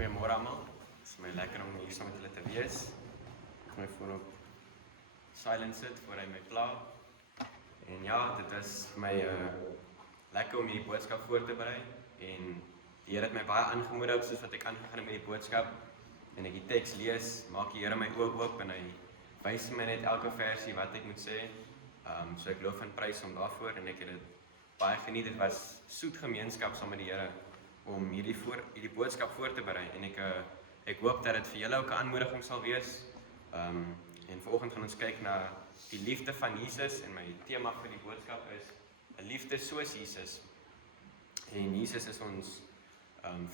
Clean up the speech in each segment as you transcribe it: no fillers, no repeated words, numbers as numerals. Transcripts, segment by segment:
Goeiemôre almal. Het is my lekker om hier saam met julle te wees. Ek gaan my foon op silent sit voor hy my pla. En ja, dit is vir my lekker om hierdie boodskap voor te berei. En die Here het my baie aangemoedig soos wat ek aangegaan het met die boodskap. En ek die teks lees, maak die Here my oë oop en hy wys my net elke versie wat ek moet sê. So ek loof en prys hom daarvoor en ek het dit baie geniet. Dit was soet gemeenskap saam met die Here om hierdie boodskap voor te berei en ek hoop dat dit vir julle ook 'n aanmoediging sal wees. En vanoggend gaan ons kyk na die liefde van Jesus en my tema vir die boodskap is 'n liefde soos Jesus. En Jesus is ons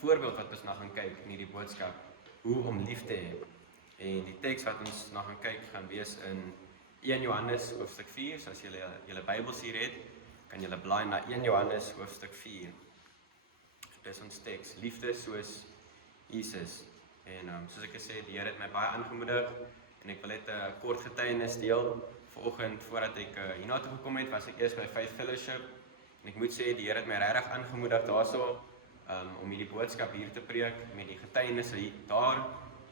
voorbeeld wat ons na gaan kyk in hierdie boodskap, hoe om lief te hê. En die teks wat ons na gaan kyk gaan wees in 1 Johannes hoofstuk 4, so as julle Bybels hier het, kan julle blaai na 1 Johannes hoofstuk 4. Dis ons teks, liefde soos Jesus. En soos ek gesê het, die Here het my baie aangemoedig en ek wil net 'n kort getuienis deel. Vanoggend voordat ek hiernatoe gekom het, was ek eers by Faith Fellowship en ek moet sê die Here het my regtig aangemoedig daarso om hierdie boodskap hier te preek met die getuienisse daar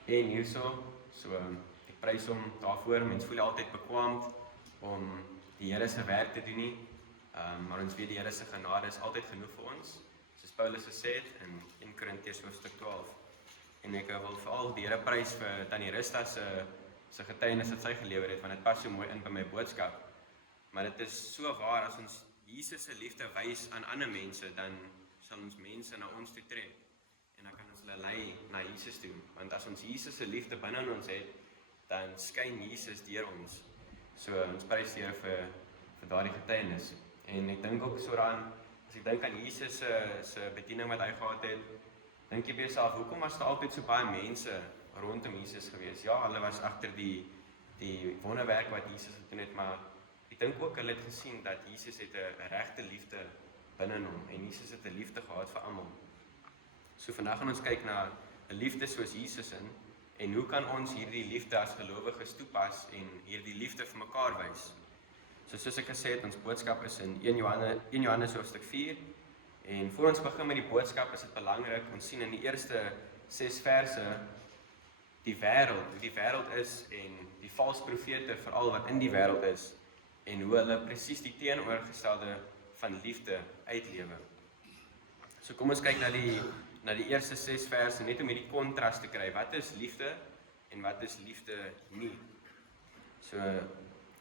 en hierso. So ek prys hom daarvoor. Mens voel altyd bekwamd om die Here se werk te doen nie. Maar ons weet die Here se genade is altyd genoeg vir ons. Soos Paulus gesê het in 1 Korintiërs hoofstuk 12. En ek wil veral die Here prys vir Tannie Rista se getuienis wat sy gelewer het, want dit pas so mooi in by my boodskap. Maar dit is so waar, as ons Jesus se liefde wys aan ander mense, dan sal ons mense na ons toe trek. En dan kan ons hulle lei na Jesus toe. Want as ons Jesus se liefde binne in ons het, dan skyn Jesus deur ons. So ons prys die Here vir daardie getuienis. En ek dink ook so daaraan, as ek dink aan Jesus se bediening wat hy gehad het, dink jy by jouself, hoekom was daar altyd so baie mense rondom Jesus gewees? Ja, hulle was agter die wonderwerk wat Jesus gedoen het, maar ek dink ook hulle het gesien dat Jesus het 'n regte liefde binne hom en Jesus het 'n liefde gehad vir almal. So vandag gaan ons kyk na 'n liefde soos Jesus en hoe kan ons hierdie liefde as gelowiges toepas en hierdie liefde vir mekaar wys? So soos ek gesê het, ons boodskap is in 1 Johannes hoofstuk 4. En voor ons begin met die boodskap is dit belangrik, ons sien in die eerste 6 verse hoe die wêreld is en die valse profete veral wat in die wêreld is en hoe hulle presies die teenoorgestelde van liefde uitlewe. So kom ons kyk na die eerste 6 verse net om hierdie kontras te kry. Wat is liefde en wat is liefde nie? So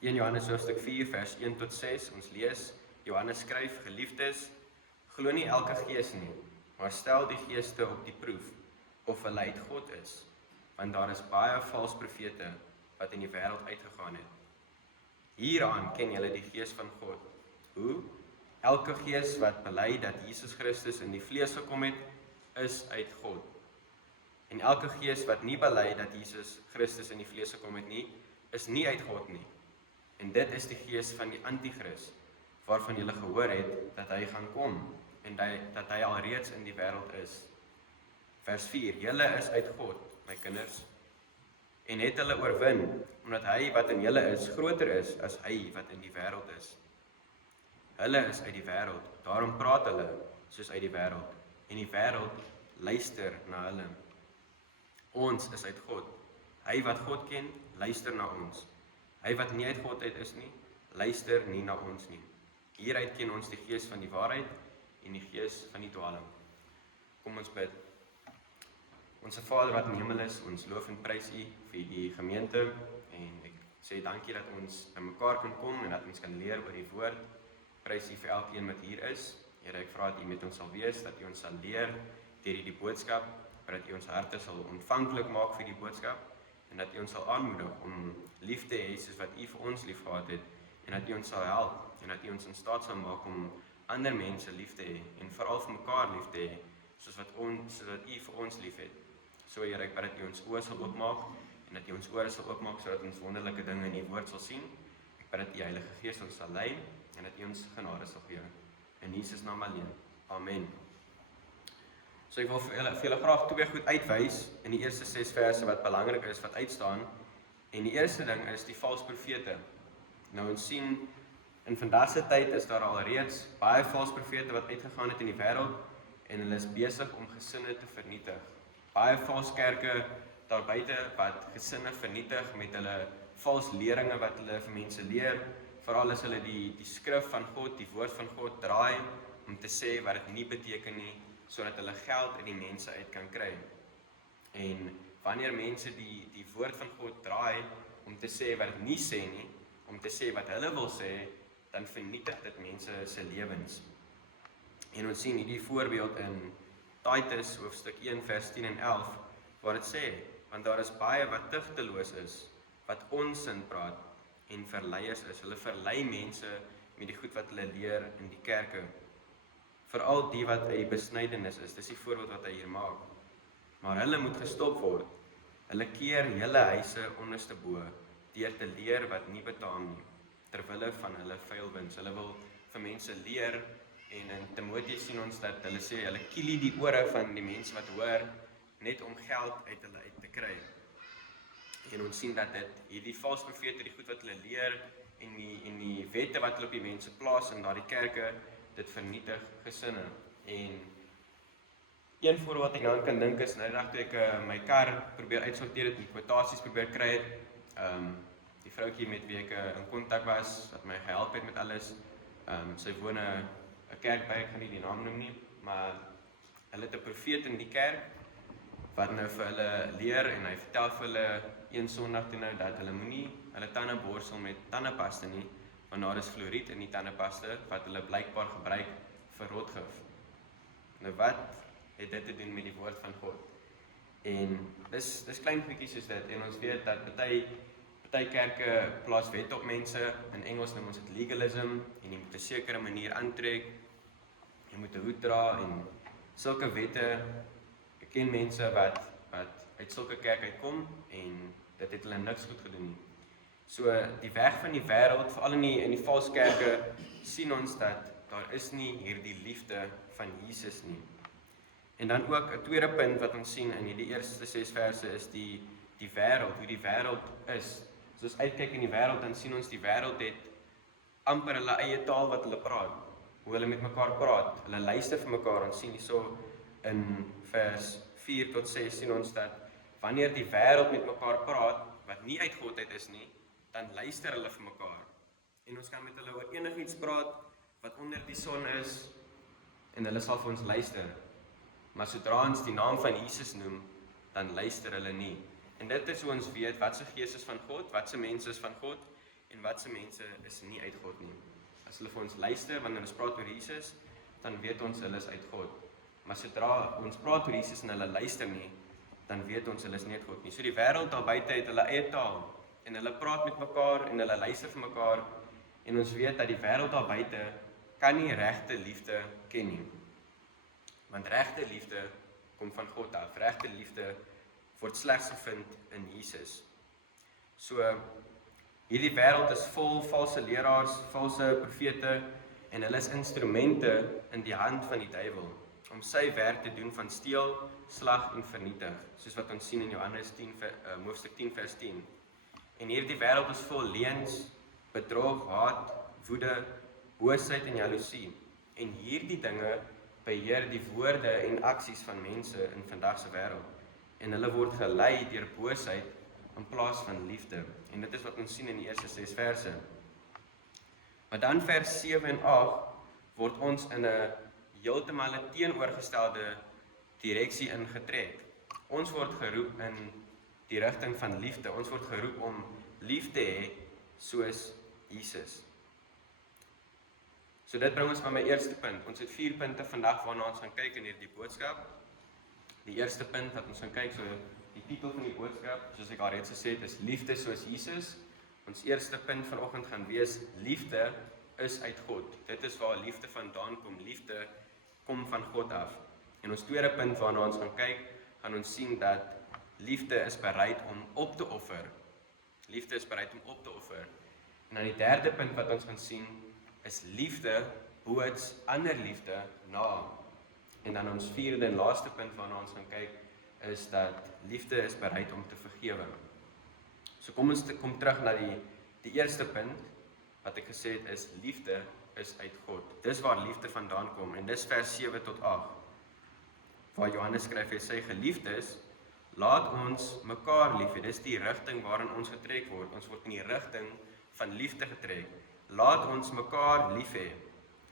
1 Johannes hoofstuk 4 vers 1 tot 6, ons lees, Johannes skryf, geliefdes, glo nie elke gees nie, maar stel die geeste op die proef, of hulle uit God is, want daar is baie valse profete wat in die wêreld uitgegaan het. Hieraan ken julle die gees van God. Hoe? Elke gees wat bely dat Jesus Christus in die vlees gekom het, is uit God. En elke gees wat nie bely dat Jesus Christus in die vlees gekom het nie, is nie uit God nie. En dit is die gees van die anti-kris, waarvan julle gehoor het dat hy gaan kom en dat hy alreeds in die wêreld is. Vers 4, julle is uit God, my kinders, en het hulle oorwin, omdat hy wat in julle is, groter is as hy wat in die wêreld is. Hulle is uit die wêreld, daarom praat hulle soos uit die wêreld, en die wêreld luister na hulle. Ons is uit God. Hy wat God ken, luister na ons. Hy wat nie uit God uit is nie, luister nie na ons nie. Hieruit ken ons die gees van die waarheid en die gees van die dwaaling. Kom ons bid. Onse Vader wat in die hemel is, ons loof en prys U vir die gemeente en ek sê dankie dat ons by mekaar kan kom en dat ons kan leer oor die woord. Prys U vir elkeen wat hier is. Here, ek vra dat U met ons sal wees, dat U ons sal leer deur hierdie boodskap, dat U ons harte sal ontvanklik maak vir die boodskap en dat U ons sal aanmoedig om lief te hê soos wat U vir ons lief gehad het en dat U ons sal help en dat U ons in staat sal maak om ander mense lief te hê en veral vir mekaar lief te hê soos wat U vir ons lief het. So Here, ek bid dat U ons oë sal oopmaak en dat U ons ore sal oopmaak sodat ons wonderlike dinge in U woord sal sien. Ek bid dat U Heilige Gees ons sal lei en dat U ons genade sal gee. In Jesus naam alleen. Amen. So ek wil vir julle graag 2 goed uitwys in die eerste 6 verse wat belangrik is, wat uitstaan. En die eerste ding is die valse profete. Nou ons sien in vandag se tyd is daar alreeds baie valse profete wat uitgegaan het in die wêreld en hulle is besig om gesinne te vernietig. baie valse kerke daar buite wat gesinne vernietig met hulle vals leringe wat hulle vir mense leer, veral as hulle die skrif van God, die woord van God draai om te sê wat dit nie beteken nie, sodat hulle geld uit die mense uit kan kry. En wanneer mense die woord van God draai om te sê wat dit nie sê nie, om te sê wat hulle wil sê, dan vernietig dit mense se lewens. En ons sien hierdie voorbeeld in Titus hoofstuk 1 vers 10 en 11 waar dit sê, want daar is baie wat tugteloos is, wat onsin praat en verleiers is. Hulle verlei mense met die goed wat hulle leer in die kerke. Veral die wat 'n besnydenis is, dis die voorbeeld wat hy hier maak. Maar hulle moet gestop word. Hulle keer hele huise onderste bo deur te leer wat nie betaam nie, terwille van hulle vuilwins. Hulle wil vir mense leer en in Timoteus sien ons dat hulle sê hulle kielie die ore van die mense wat hoor net om geld uit hulle uit te kry. En ons sien dat hierdie valse profete, die goed wat hulle leer en die wette wat hulle op die mense plaas in daardie kerke, dit vernietig gesinne. En een voorbeeld wat ek nou kan dink is, nou die dag toe ek my kar probeer uitsorteer het en kwotasies probeer kry het, die vroutjie met wie ek in kontak was, wat my gehelp het met alles, sy woon 'n kerk by, ek gaan nie die naam noem nie, maar hulle het 'n profeet in die kerk, wat nou vir hulle leer, en hy vertel vir hulle een Sondag toe nou, dat hulle moenie hulle tande borsel met tandepasta nie, want daar is fluoried in die tandepasta, wat hulle blykbaar gebruik vir rotgif. Nou wat het dit te doen met die woord van God? En dis klein goedjies soos dit, en ons weet dat party kerke plaas wet op mense, in Engels noem ons dit legalism, en jy moet 'n sekere manier aantrek, jy moet 'n hoed dra, en sulke wette. Ek ken mense wat uit sulke kerk uitkom, en dit het hulle niks goed gedoen nie. So, die weg van die wêreld, veral in die valse kerke, sien ons dat daar is nie hierdie liefde van Jesus nie. En dan ook 'n tweede punt wat ons sien in hierdie eerste 6 verse is die wêreld, hoe die wêreld is. As ons uitkyk in die wêreld, dan sien ons die wêreld het amper hulle eie taal wat hulle praat, hoe hulle met mekaar praat, hulle luister vir mekaar. Ons sien hierso in vers 4 tot 6 sien ons dat wanneer die wêreld met mekaar praat, wat nie uit God uit is nie, dan luister hulle vir mekaar. En ons kan met hulle oor enigiets praat wat onder die son is, en hulle sal vir ons luister. Maar sodra ons die naam van Jesus noem, dan luister hulle nie. En dit is hoe ons weet wat se gees is van God, wat se mense is van God, en wat se mense is nie uit God nie. As hulle vir ons luister, wanneer ons praat oor Jesus, dan weet ons hulle is uit God. Maar sodra ons praat oor Jesus en hulle luister nie, dan weet ons hulle is nie uit God nie. So die wêreld daar buite het hulle eie taal, en hulle praat met mekaar, en hulle luister vir mekaar, en ons weet dat die wêreld daar buite kan nie regte liefde ken nie. Want regte liefde kom van God af. Regte liefde word slegs gevind in Jesus. So, hierdie wêreld is vol valse leraars, valse profete, en hulle is instrumente in die hand van die duiwel, om sy werk te doen van steel, slag en vernietig, soos wat ons sien in Johannes hoofstuk 10 vers 10. En hierdie wêreld is vol leuns, bedrog, haat, woede, boosheid en jaloesie. En hierdie dinge beheer die woorde en aksies van mense in vandag se wêreld. En hulle word gelei deur boosheid in plaas van liefde. En dit is wat ons sien in die eerste 6 verse. Maar dan vers 7 en 8 word ons in 'n heeltemal teenoorgestelde direksie ingetrek. Ons word geroep in die rigting van liefde. Ons word geroep om lief te hê soos Jesus. So dit bring ons by my eerste punt. Ons het 4 punte vandag waarna ons gaan kyk in hierdie boodskap. Die eerste punt wat ons gaan kyk, so die titel van die boodskap, soos ek al reeds gesê het, is liefde soos Jesus. Ons eerste punt vanoggend gaan wees, liefde is uit God. Dit is waar liefde vandaan kom. Liefde kom van God af. En ons tweede punt waarna ons gaan kyk, gaan ons sien dat liefde is bereid om op te offer. Liefde is bereid om op te offer. En dan die derde punt wat ons gaan sien, is liefde boots ander liefde na. En dan ons vierde en laaste punt waarna ons gaan kyk, is dat liefde is bereid om te vergewe. So kom ons kom terug na die eerste punt, wat ek gesê het is, liefde is uit God. Dis waar liefde vandaan kom, en dis vers 7 tot 8. waar Johannes skryf, hy sê, geliefdes, laat ons mekaar lief hê. Dis die rigting waarin ons getrek word. Ons word in die rigting van liefde getrek. Laat ons mekaar lief hê,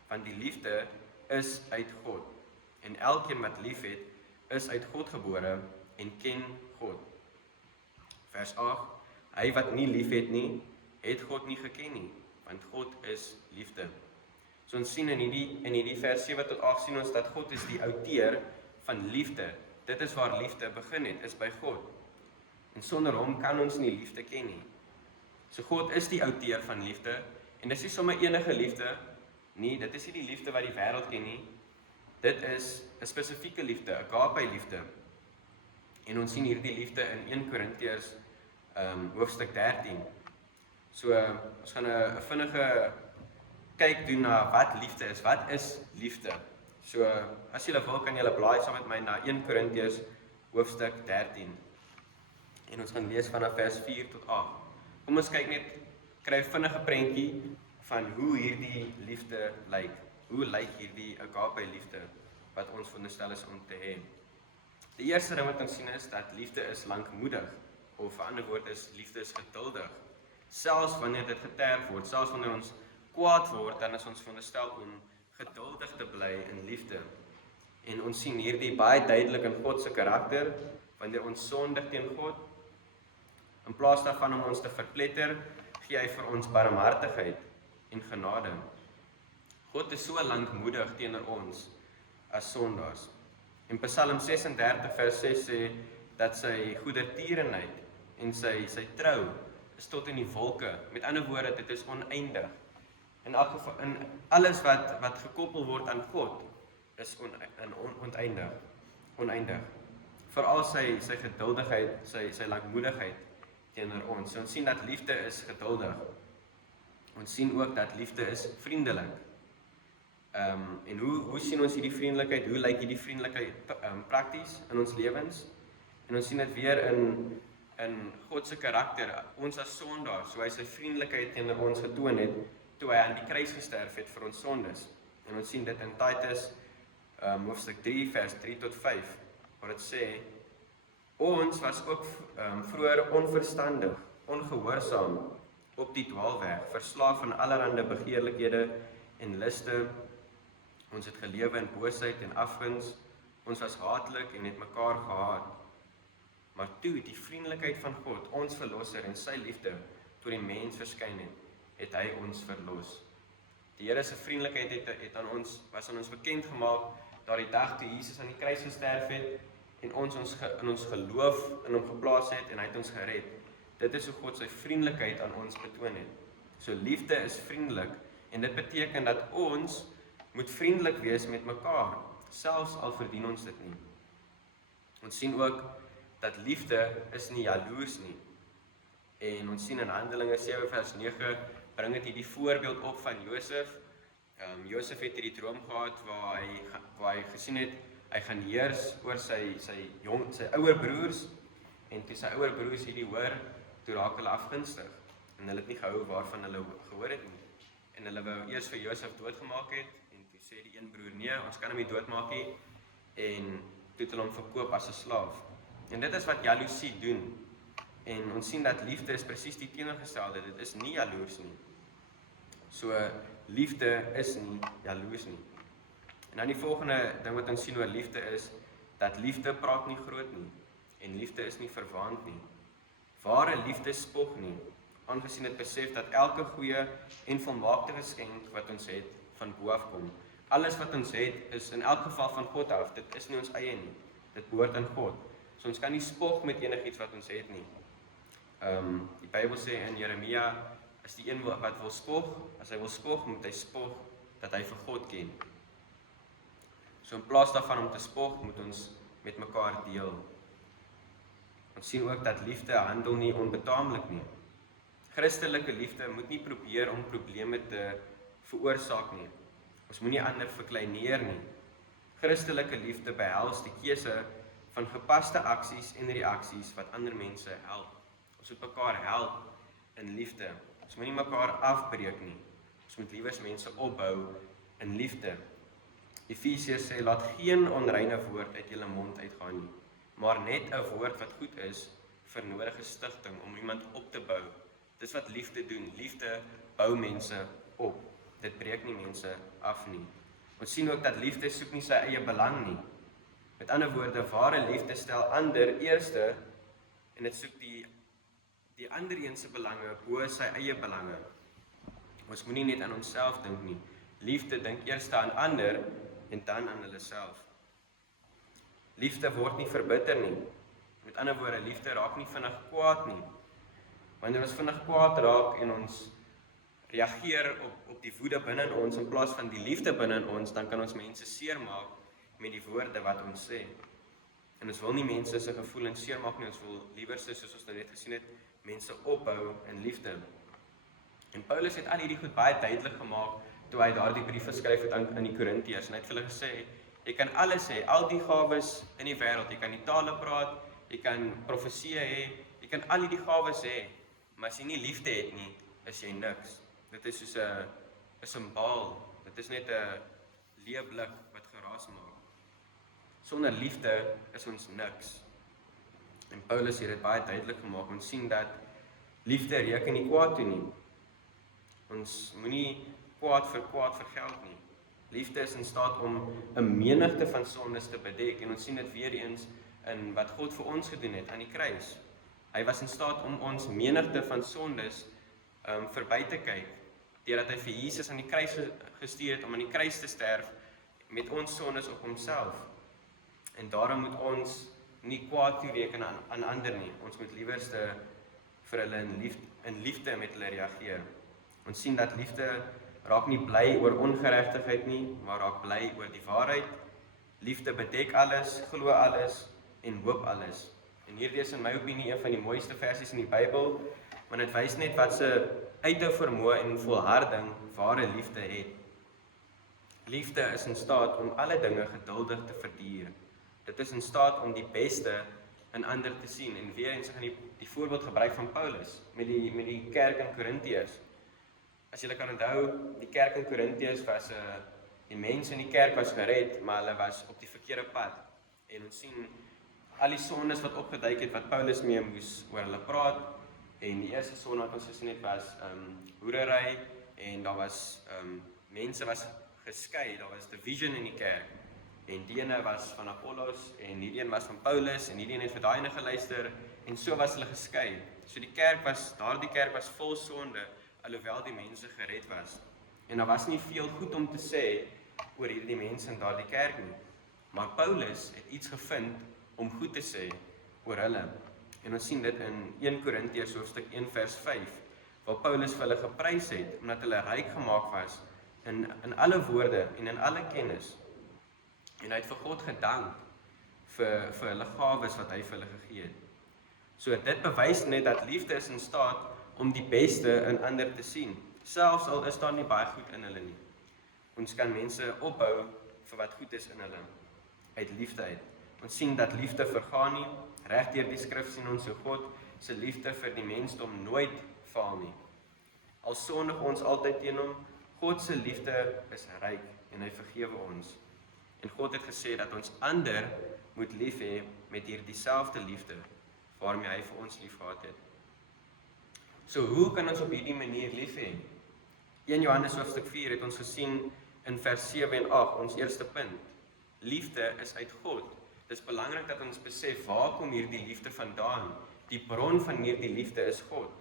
want die liefde is uit God. En elkeen wat lief het, is uit God gebore en ken God. Vers 8, hy wat nie lief het nie, het God nie geken nie, want God is liefde. So ons sien in hierdie vers 7 tot 8 sien ons dat God is die outeur van liefde. Dit is waar liefde begin het, is by God. En sonder hom kan ons nie liefde ken nie. So God is die outeur van liefde, en dis nie sommer enige liefde nie, dit is nie die liefde wat die wêreld ken nie. Dit is 'n spesifieke liefde, agape liefde. En ons sien hierdie liefde in 1 Korintiërs hoofstuk 13. So ons gaan 'n vinnige kyk doen na wat liefde is. Wat is liefde? So as julle wil, kan julle blaai saam met my na 1 Korintiërs hoofstuk 13. En ons gaan lees vanaf vers 4 tot 8. Kom ons kyk net, kry 'n vinnige prentjie van hoe hierdie liefde lyk. Hoe lyk hierdie agape liefde wat ons veronderstel is om te hê? Die eerste ding wat ons sien is dat liefde is lankmoedig, of 'n ander woord is liefde is geduldig. Selfs wanneer dit geterg word, selfs wanneer ons kwaad word, dan is ons veronderstel om geduldig te bly in liefde. En ons sien hierdie baie duidelik in God se karakter, wanneer ons sondig teen God, in plaas daarvan om ons te verpletter, gee hy vir ons barmhartigheid en genade. God is so lankmoedig teenoor ons as sondaars. En Psalm 36 vers 6 sê dat sy goedertierenheid en sy trou is tot in die wolke. Met ander woorde, dit is oneindig. In elk geval, in alles wat gekoppel word aan God is oneindig. Veral sy geduldigheid, sy lankmoedigheid teenoor ons. So ons sien dat liefde is geduldig. Ons sien ook dat liefde is vriendelik. En hoe sien ons hierdie vriendelikheid? Hoe lyk hierdie vriendelikheid prakties in ons lewens? En ons sien dit weer in God se karakter, ons as sondaars, so hy sy vriendelikheid teenoor ons getoon het, toe hy aan die kruis gesterf het vir ons sondes. En ons sien dit in Titus hoofstuk 3 vers 3 tot 5, waar dit sê, ons was ook vroeër onverstandig, ongehoorsaam op die dwaalweg, verslaaf aan allerlei begeerlikhede en liste. Ons het gelewe in boosheid en afguns, ons was haatlik en het mekaar gehaat. Maar toe die vriendelikheid van God, ons verlosser en sy liefde tot die mens verskyn het hy ons verlos. Die Here se vriendelikheid was aan ons bekend gemaak daardie dag toe Jesus aan die kruis gesterf het en ons in ons geloof in hom geplaas het en hy het ons gered. Dit is hoe God sy vriendelikheid aan ons betoon het. So liefde is vriendelik en dit beteken dat ons moet vriendelik wees met mekaar, selfs al verdien ons dit nie. Ons sien ook dat liefde is nie jaloers nie. En ons sien in Handelinge 7 vers 9 bring dit hierdie voorbeeld op van Josef. Josef het hierdie droom gehad waar hy gesien het hy gaan heers oor sy ouer broers en toe sy ouer broers hierdie hoor, toe raak hulle afgunstig en hulle het nie gehou waarvan hulle gehoor het nie. En hulle wou eers vir Josef doodgemaak het en toe sê die een broer nee, ons kan hom nie doodmaak nie en toe het hulle hom verkoop as 'n slaaf. En dit is wat jaloesie doen. En ons sien dat liefde is presies die teenoorgestelde, dit is nie jaloers nie. So liefde is nie jaloers nie. En dan die volgende ding wat ons sien oor liefde is, dat liefde praat nie groot nie, en liefde is nie verwaand nie. Ware liefde spog nie, aangesien dit besef dat elke goeie en volmaakte geskenk wat ons het, van bo af kom. Alles wat ons het, is in elk geval van God af, dit is nie ons eie nie, dit behoort aan God. So ons kan nie spog met enigiets wat ons het nie. Die Bybel sê in Jeremia, is die een wat wil spog, as hy wil spog, moet hy spog dat hy vir God ken. So in plaas daarvan om te spog, moet ons met mekaar deel. Ons sien ook dat liefde handel nie onbetaamlik nie. Christelike liefde moet nie probeer om probleme te veroorsaak nie. Ons moet nie ander verkleineer nie. Christelike liefde behels die keuse van gepaste aksies en reaksies wat ander mense help. Ons moet mekaar help in liefde. Ons moet nie mekaar afbreek nie. Ons moet liewers mense opbou in liefde. Efesiërs sê, laat geen onreine woord uit julle mond uitgaan nie, maar net 'n woord wat goed is vir nodige stigting om iemand op te bou. Dis wat liefde doen. Liefde bou mense op. Dit breek nie mense af nie. Ons sien ook dat liefde soek nie sy eie belang nie. Met ander woorde, ware liefde stel ander eerste en dit soek die ander een se belange bo sy eie belange. Ons moenie net aan onsself dink nie. Liefde dink eers aan ander en dan aan hulle self. Liefde word nie verbitter nie. Met ander woorde, liefde raak nie vinnig kwaad nie. Wanneer ons vinnig kwaad raak en ons reageer op die woede binne in ons in plaas van die liefde binne in ons, dan kan ons mense seermaak met die woorde wat ons sê. En ons wil nie mense se gevoelens seermaak nie, ons wil liewer soos ons nou net gesien het, mense opbou in liefde. En Paulus het al hierdie goed baie duidelik gemaak toe hy daardie brief geskryf het aan die Korintiërs en hy het vir hulle gesê, jy kan alles hê, al die gawes in die wêreld, jy kan die tale praat, jy kan profesie hê, jy kan al die gawes hê, maar as jy nie liefde het nie, is jy niks. Dit is soos 'n simbaal, dit is net 'n leeblik wat geraas maak. Sonder liefde is ons niks. En Paulus het dit baie duidelik gemaak, ons sien dat liefde reken nie kwaad toe nie. Ons moenie kwaad vergeld nie. Liefde is in staat om 'n menigte van sondes te bedek, en ons sien dit weer eens in wat God vir ons gedoen het aan die kruis. Hy was in staat om ons menigte van sondes verby te kyk, deurdat hy vir Jesus aan die kruis gestuur het om aan die kruis te sterf met ons sondes op homself. En daarom moet ons nie kwaad toereken aan ander nie. Ons moet liewerste vir hulle in liefde met hulle reageer. Ons sien dat liefde raak nie bly oor ongeregtigheid nie, maar raak bly oor die waarheid. Liefde bedek alles, glo alles en hoop alles. En hierdie is in my opinie een van die mooiste versies in die Bybel, want dit wys net wat se uithou vermoë en volharding ware liefde het. Liefde is in staat om alle dinge geduldig te verduur. Dit is in staat om die beste in ander te sien. En weer eens gaan die voorbeeld gebruik van Paulus met die kerk in Korintiërs. As julle kan onthou, die kerk in Korintiërs was die mense in die kerk was gered, maar hulle was op die verkeerde pad. En ons sien al die sondes wat opgeduik het wat Paulus mee moes oor hulle praat. En die eerste sonde wat ons gesien het was hoerery, en daar was mense was geskei, daar was division in die kerk. En die ene was van Apollos en die een was van Paulus en die een het vir daai ene geluister en so was hulle geskei. So daardie kerk was vol sonde, alhoewel die mense gered was. En daar was nie veel goed om te sê oor hierdie mense in daardie kerk nie. Maar Paulus het iets gevind om goed te sê oor hulle. En ons sien dit in 1 Korintiërs hoofstuk 1 vers 5, waar Paulus vir hulle geprys het omdat hulle ryk gemaak was in alle woorde en in alle kennis. En hy het vir God gedank vir hulle gawes wat hy vir hulle gegee het. So dit bewys net dat liefde is in staat om die beste in ander te sien, selfs al is daar nie baie goed in hulle nie. Ons kan mense opbou vir wat goed is in hulle, uit liefde uit. Ons sien dat liefde vergaan nie, reg deur die skrif sien ons hoe God se liefde vir die mensdom nooit faal nie. Al sondig ons altyd teen hom, God se liefde is ryk en hy vergewe ons. En God het gesê dat ons ander moet lief hê met hierdie selfde liefde waarmee hy vir ons lief gehad het. So hoe kan ons op hierdie manier lief hê? 1 Johannes hoofstuk 4 het ons gesien in vers 7 en 8, ons eerste punt. Liefde is uit God. Dit is belangrik dat ons besef waar kom hierdie liefde vandaan. Die bron van hierdie liefde is God.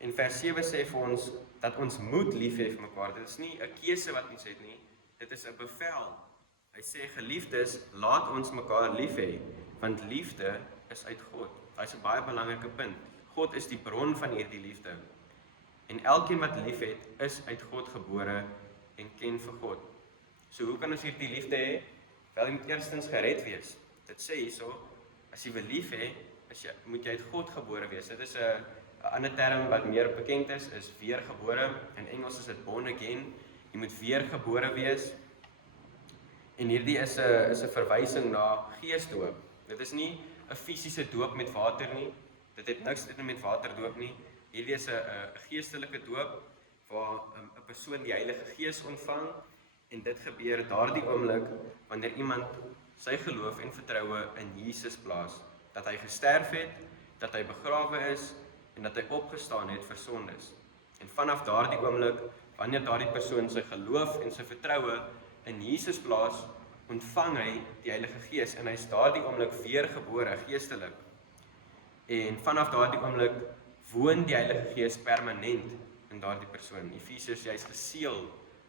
En vers 7 sê vir ons dat ons moet lief hê vir mekaar. Dit is nie 'n keuse wat ons het nie. Dit is 'n bevel. Hy sê geliefdes, laat ons mekaar lief hê, want liefde is uit God. Dit is 'n baie belangrike punt. God is die bron van hierdie liefde. En elkeen wat lief het, is uit God gebore en ken vir God. So hoe kan ons hierdie liefde hê? Wel, jy moet eerstens gered wees. Dit sê hierso, as jy wil lief hê, moet jy uit God gebore wees. Dit is 'n ander term wat meer bekend is weergebore. In Engels is dit born again. Jy moet weergebore wees. En hierdie is 'n verwysing na geesdoop. Dit is nie 'n fisiese doop met water nie. Dit het niks te doen met waterdoop nie. Hierdie is 'n geestelike doop waar 'n persoon die Heilige Gees ontvang En dit gebeur daardie oomblik wanneer iemand sy geloof en vertroue in Jesus plaas, dat hy gesterf het, dat hy begrawe is en dat hy opgestaan het vir sondes. En vanaf daardie oomblik, wanneer daardie persoon sy geloof en sy vertroue in Jesus plaas, ontvang hy die Heilige Gees en hy is daardie oomblik weergebore geestelik. En vanaf daardie oomblik woon die Heilige Gees permanent in daardie persoon. Efesiërs, jy is geseël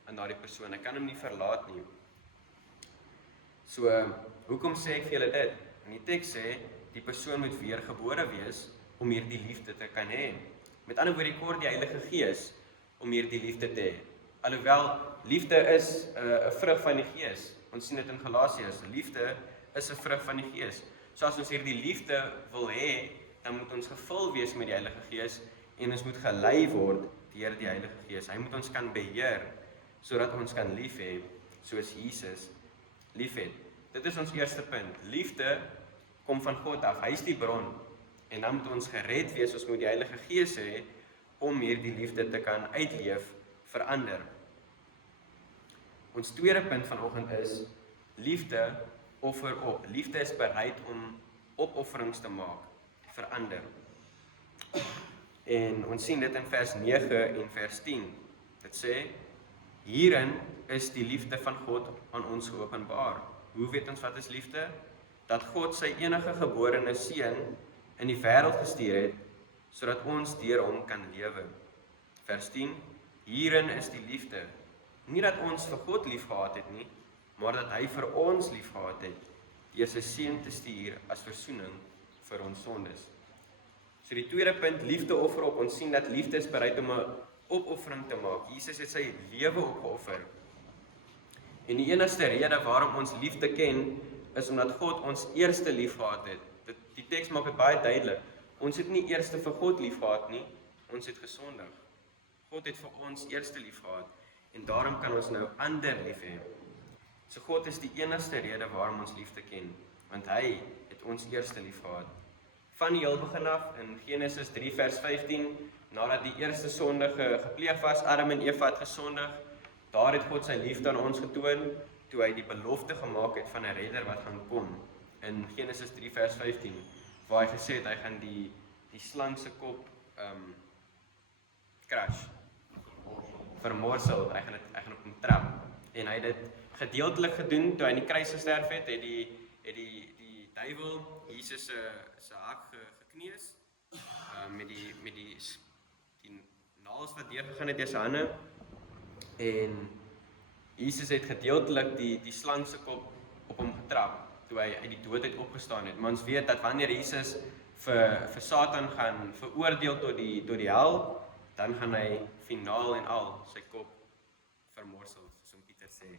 in daardie persoon. Hy kan hom nie verlaat nie. So, hoekom sê ek vir julle dit? In die teks sê, die persoon moet weergebore wees om hierdie liefde te kan hê. Met ander woorde, kort die Heilige Gees om hierdie liefde te hê. Alhoewel, liefde is 'n vrug van die Gees. Ons sien dit in Galasiërs. Liefde is 'n vrug van die Gees. So as ons hierdie liefde wil hê, dan moet ons gevul wees met die Heilige Gees en ons moet gelei word deur die Heilige Gees. Hy moet ons kan beheer sodat ons kan lief hê soos Jesus liefhet. Dit is ons eerste punt. Liefde kom van God af. Hy is die bron. En dan moet ons gered wees, ons moet die Heilige Gees hê om hierdie liefde te kan uitleef vir ander. Ons tweede punt vanoggend is liefde offer op. Liefde is bereid om opofferings te maak vir ander. En ons sien dit in vers 9 en vers 10. Dit sê, hierin is die liefde van God aan ons geopenbaar. Hoe weet ons wat is liefde? Dat God sy enige geborene seun in die wêreld gestuur het, sodat ons deur hom kan lewe. Vers 10, hierin is die liefde. Nie dat ons vir God lief gehad het nie, maar dat hy vir ons lief gehad het, deur sy seun te stuur as versoening vir ons sondes. So die tweede punt, liefde offer op. Ons sien dat liefde is bereid om 'n opoffering te maak. Jesus het sy lewe opgeoffer. En die enigste rede waarom ons liefde ken, is omdat God ons eerste lief gehad het. Die teks maak dit baie duidelik. Ons het nie eerste vir God lief gehad nie, ons het gesondig. God het vir ons eerste lief gehad, en daarom kan ons nou ander lief hê. So God is die enigste rede waarom ons liefde ken, want hy het ons eerste lief gehad. Van die heel begin af, in Genesis 3 vers 15, nadat die eerste sonde gepleeg was, Adam en Eva het gesondig, daar het God sy liefde aan ons getoon, toe hy die belofte gemaak het van 'n redder wat gaan kom, in Genesis 3 vers 15, waar hy gesê het, hy gaan die slang se kop crash, vermorsel, hy gaan op hom trap, en hy het dit gedeeltelik gedoen, toe hy in die kruis gesterf het, het die duiwel Jesus se hak gekneus, met die naels wat deurgegaan het deur sy hande, en Jesus het gedeeltelik die slang se kop op hom getrap, toe hy uit die dood uit opgestaan het. Maar ons weet dat wanneer Jesus vir Satan gaan veroordeel tot die hel, dan gaan hy finaal en al sy kop vermorsel, soos Pieter sê.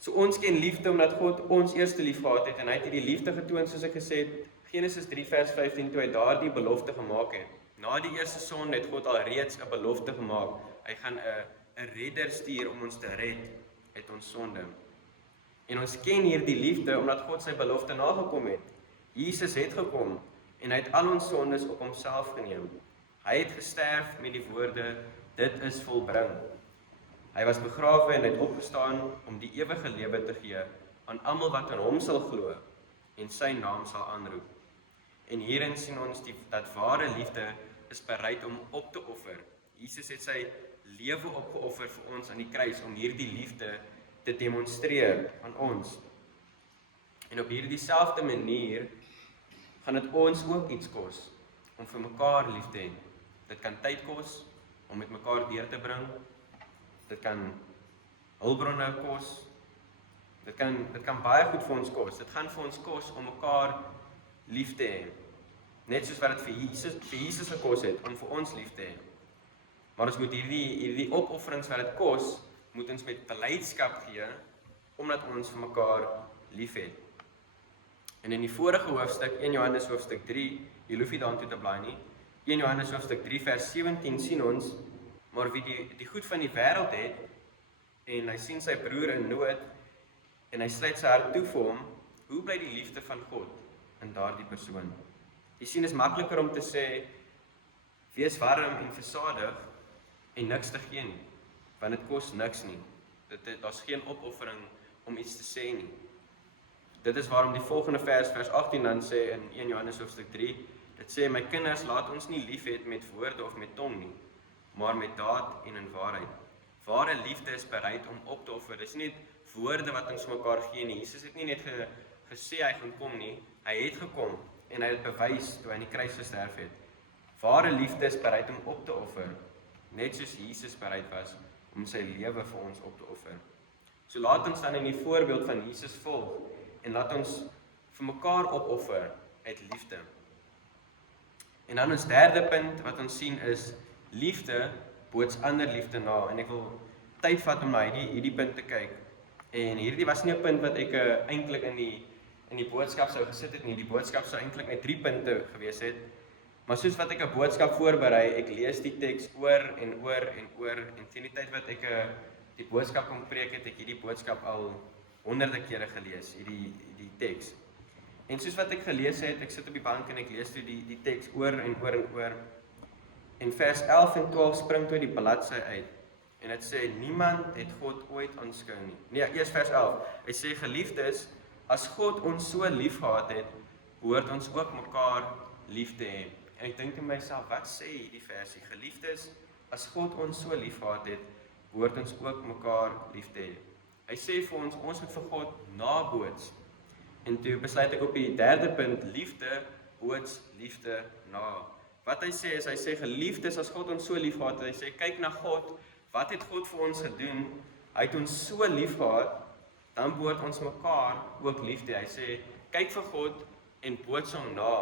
So ons ken liefde omdat God ons eerste lief gehad het, en hy het die liefde getoon, soos ek gesê het, Genesis 3 vers 15, toe hy daardie belofte gemaak het. Na die eerste sonde het God al reeds 'n belofte gemaak. Hy gaan 'n redder stuur om ons te red uit ons sonde. En ons ken hierdie liefde omdat God sy belofte nagekom het. Jesus het gekom en hy het al ons sondes op homself geneem. Hy het gesterf met die woorde, dit is volbring. Hy was begrawe en hy het opgestaan om die ewige lewe te gee aan almal wat in hom sal glo en sy naam sal aanroep. En hierin sien ons dat ware liefde is bereid om op te offer. Jesus het sy lewe opgeoffer vir ons aan die kruis om hierdie liefde te demonstreer aan ons. En op hierdie selfde manier gaan dit ons ook iets kos om vir mekaar lief te hê. Dit kan tyd kos om met mekaar deur te bring. Dit kan hulpbronne kos. Dit kan baie goed vir ons kos. Dit gaan vir ons kos om mekaar lief te hê. Net soos wat dit vir Jesus gekos het om vir ons lief te hê. Maar ons moet hierdie opofferings wat dit kos, moet ons met beleidskap gee, omdat ons vir mekaar lief het. En in die vorige hoofstuk, 1 Johannes hoofstuk 3, jy hoef nie daartoe te blaai nie, 1 Johannes hoofstuk 3 vers 17 sien ons, maar wie die goed van die wêreld het, en hy sien sy broer in nood, en hy sluit sy hart toe vir hom, hoe bly die liefde van God in daardie persoon? Jy sien, is makliker om te sê, wees warm en versadig, en niks te gee nie, want dit kos niks nie. Daar's geen opoffering om iets te sê nie. Dit is waarom die volgende vers 18 dan sê in 1 Johannes hoofstuk 3, dit sê, my kinders, laat ons nie lief hê met woorde of met tong nie, maar met daad en in waarheid. Ware liefde is bereid om op te offer. Dis nie net woorde wat ons mekaar gee nie. Jesus het nie net gesê hy gaan kom nie, hy het gekom en hy het bewys toe hy aan die kruis gesterf het. Ware liefde is bereid om op te offer, net soos Jesus bereid was om sy lewe vir ons op te offer. So laat ons dan in die voorbeeld van Jesus volg en laat ons vir mekaar opoffer uit liefde. En dan ons derde punt wat ons sien is, liefde boots ander liefde na. En ek wil tyd vat om na hierdie punt te kyk. En hierdie was nie 'n punt wat ek eintlik in die boodskap sou gesit het nie. Die boodskap sou eintlik met 3 punte gewees het. Maar soos wat ek 'n boodskap voorberei, ek lees die teks oor en oor en oor, en teen die tyd wat ek die boodskap kom preek, het ek hierdie boodskap al honderde kere gelees, hierdie teks. En soos wat ek gelees het, ek sit op die bank en ek lees toe die teks oor en oor en oor. En vers 11 en 12 spring toe die bladsy uit. En dit sê, niemand het God ooit aanskou nie. Nee, eers vers 11. Hy sê, geliefdes, as God ons so lief gehad het, behoort ons ook mekaar lief te hê. En ek dink in myself, wat sê hierdie versie? Geliefdes, as God ons so lief gehad het, behoort ons ook mekaar lief te hê. Hy sê vir ons moet vir God naboots. En toe besluit ek op die derde punt, liefde boots liefde na. Wat hy sê is, hy sê geliefdes, as God ons so lief gehad het, hy sê, kyk na God, wat het God vir ons gedoen? Hy het ons so lief gehad, dan behoort ons mekaar ook lief te hê. Hy sê, kyk vir God en boots hom na,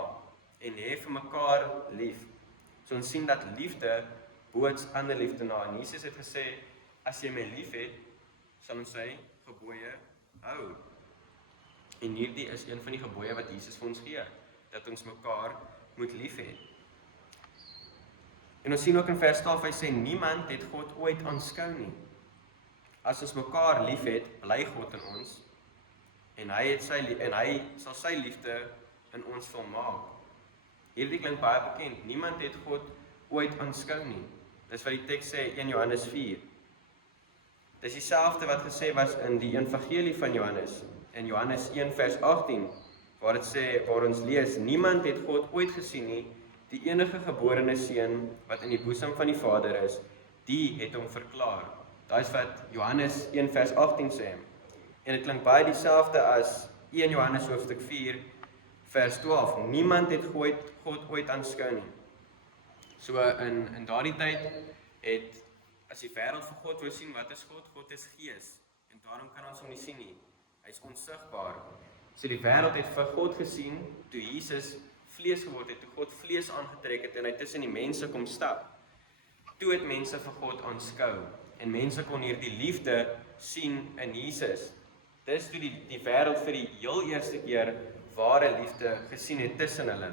en hê vir mekaar lief. So ons sien dat liefde boots ander liefde na. En Jesus het gesê, as jy my lief het, sal ons sy gebooie hou. En hierdie is een van die gebooie wat Jesus vir ons gee, dat ons mekaar moet lief hê. En ons sien ook in vers 12, hy sê, niemand het God ooit aanskou nie. As ons mekaar lief het, bly God in ons, en hy sal sy liefde in ons volmaak. Hierdie klink baie bekend, niemand het God ooit aanskou nie. Dis wat die teks sê, 1 Johannes 4. Dis dieselfde wat gesê was in die evangelie van Johannes, in Johannes 1 vers 18, waar dit sê, waar ons lees, niemand het God ooit gesien nie, die enige geborene seun wat in die boesem van die Vader is, die het hom verklaar. Daai is wat Johannes 1 vers 18 sê. En dit klink baie dieselfde as 1 Johannes hoofstuk 4 vers 12. Niemand het God ooit aanskou nie. So in daardie tyd het, as die wêreld vir God wou sien, wat is God? God is gees. En daarom kan ons hom nie sien nie. Hy is onsigbaar. So die wêreld het vir God gesien, toe Jesus vlees geword het, toe God vlees aangetrek het, en hy tussen die mense kom stap. Toe het mense vir God aanskou, en mense kon hier die liefde sien in Jesus. Dis toe die wêreld vir die heel eerste keer ware liefde gesien het tussen hulle.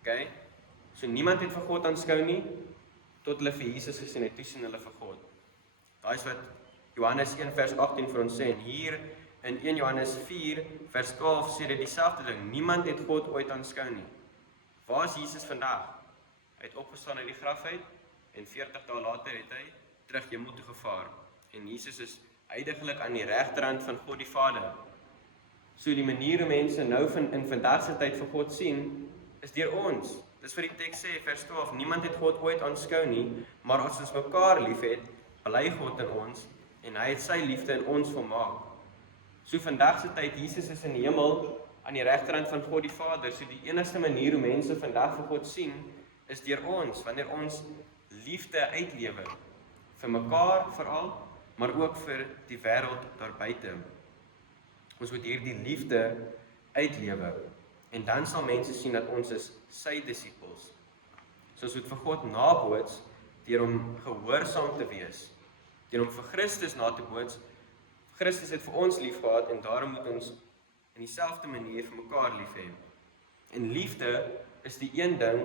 Okay? So niemand het vir God aanskou nie, tot hulle vir Jesus gesien het, toe sien hulle vir God. Daai is wat Johannes 1 vers 18 vir ons sê, en hier in 1 Johannes 4 vers 12 sê dit dieselfde ding, niemand het God ooit aanskou nie. Waar is Jesus vandag? Hy het opgestaan uit die graf uit, en 40 dae later het hy terug hemel toe gevaar. En Jesus is heiliglik aan die regterhand van God die Vader. So die manier hoe mense nou in vandag se tyd vir God sien, is deur ons. Dis vir die teks sê, vers 12, niemand het God ooit aanskou nie, maar as ons mekaar lief het, bly God in ons, en hy het sy liefde in ons volmaak. So vandag se tyd, Jesus is in die hemel, aan die regterhand van God die Vader, so die enigste manier hoe mense vandag vir God sien, is deur ons, wanneer ons liefde uitlewe, vir mekaar veral, maar ook vir die wêreld daar buite. Ons moet hierdie liefde uitlewe, en dan sal mense sien dat ons is sy disippels. So ons moet vir God naboots, deur hom gehoorsaam te wees, deur hom vir Christus na te boots. Christus het vir ons lief gehad, en daarom moet ons in dieselfde manier vir mekaar lief hê. En liefde is die een ding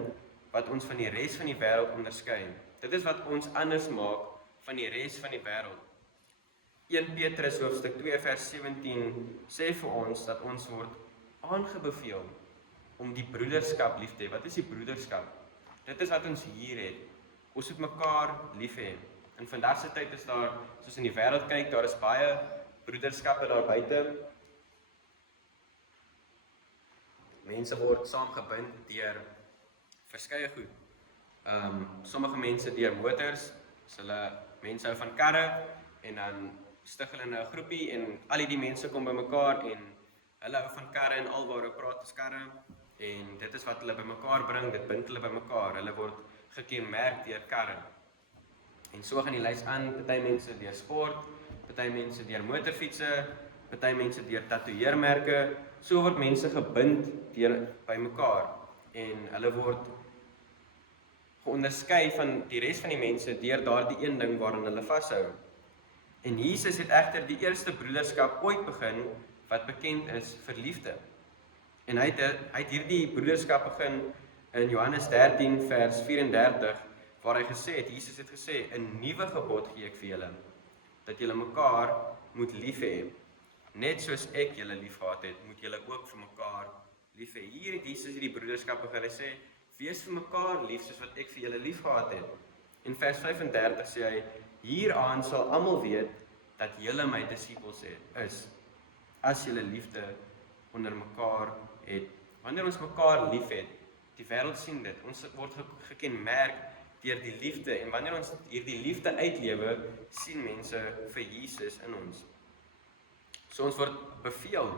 wat ons van die res van die wêreld onderskei. Dit is wat ons anders maak van die res van die wêreld. 1 Petrus hoofstuk 2 vers 17 sê vir ons dat ons word aangebeveel om die broederskap lief te hê. Wat is die broederskap? Dit is wat ons hier het. Ons moet mekaar lief hê. In vandag se tyd is daar, soos in die wêreld kyk, daar is baie broederskappe daar buite. Mense word saamgebind deur verskeie goed. Sommige mense deur motors, so hulle mense hou van karre en dan stig hulle in 'n groepie en al die mense kom bymekaar en hulle hou van karre en alwaar hulle praat is karre en dit is wat hulle bymekaar bring, dit bind hulle bymekaar. Hulle word gekenmerk deur karre. En so gaan die lys aan, party mense deur sport, party mense deur motorfietsse, party mense deur tatoeëermerke. So word mense gebind deur bymekaar en hulle word geonderskei van die res van die mense deur daardie een ding waaraan hulle vashou. En Jesus het egter die eerste broederskap ooit begin wat bekend is vir liefde. En hy het hierdie broederskap begin in Johannes 13 vers 34 waar hy gesê het, Jesus het gesê, 'n nuwe gebod gee ek vir julle, dat julle mekaar moet lief hê. Net soos ek julle liefgehad het, moet julle ook vir mekaar lief hê. Hier het Jesus hierdie broederskap begin. Hy sê, wees vir mekaar lief soos wat ek vir julle liefgehad het. In vers 35 sê hy, hieraan sal almal weet dat julle my disippels is, as julle liefde onder mekaar het. Wanneer ons mekaar lief het, die wêreld sien dit, ons word gekenmerk deur die liefde, en wanneer ons hierdie liefde uitlewe, sien mense vir Jesus in ons. So ons word beveel,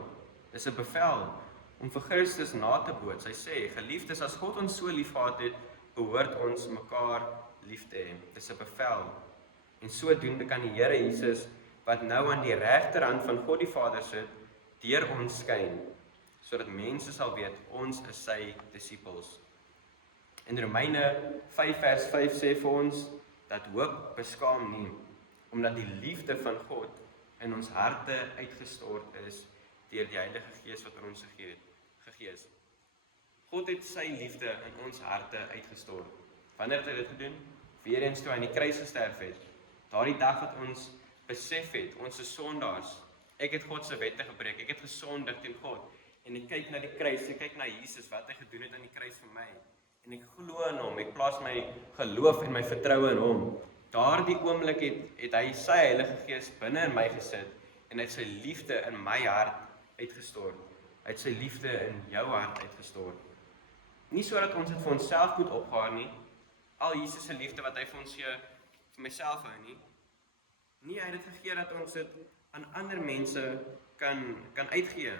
dis 'n bevel, om vir Christus na te boots. Hy sê, geliefdes, as God ons so lief gehad het, behoort ons mekaar lief te hê. Dis 'n bevel. En sodoende kan die Here Jesus, wat nou aan die regterhand van God die Vader sit, deur ons skyn, sodat mense sal weet, ons is sy disippels. In Romeine 5 vers 5 sê vir ons, dat hoop beskaam nie, omdat die liefde van God in ons harte uitgestort is, deur die Heilige Gees wat aan ons gegee is. God het sy liefde in ons harte uitgestort. Wanneer het hy dit gedoen? Weer eens toe hy aan die kruis gesterf het. Daardie dag wat ons besef het, ons is sondaars. Ek het God se wette gebreek, ek het gesondig teen God. En ek kyk na die kruis, ek kyk na Jesus, wat hy gedoen het aan die kruis vir my. En ek glo in hom, ek plaas my geloof en my vertroue in hom. Daardie oomblik het hy sy Heilige Gees binne in my gesit, en hy het sy liefde in my hart uitgestort. Hy het sy liefde in jou hart uitgestort. Nie sodat ons dit vir onsself moet opgaar nie, al Jesus se liefde wat hy vir ons gee, vir myself hou nie. Nie, hy het dit gegee dat ons dit aan ander mense kan uitgee.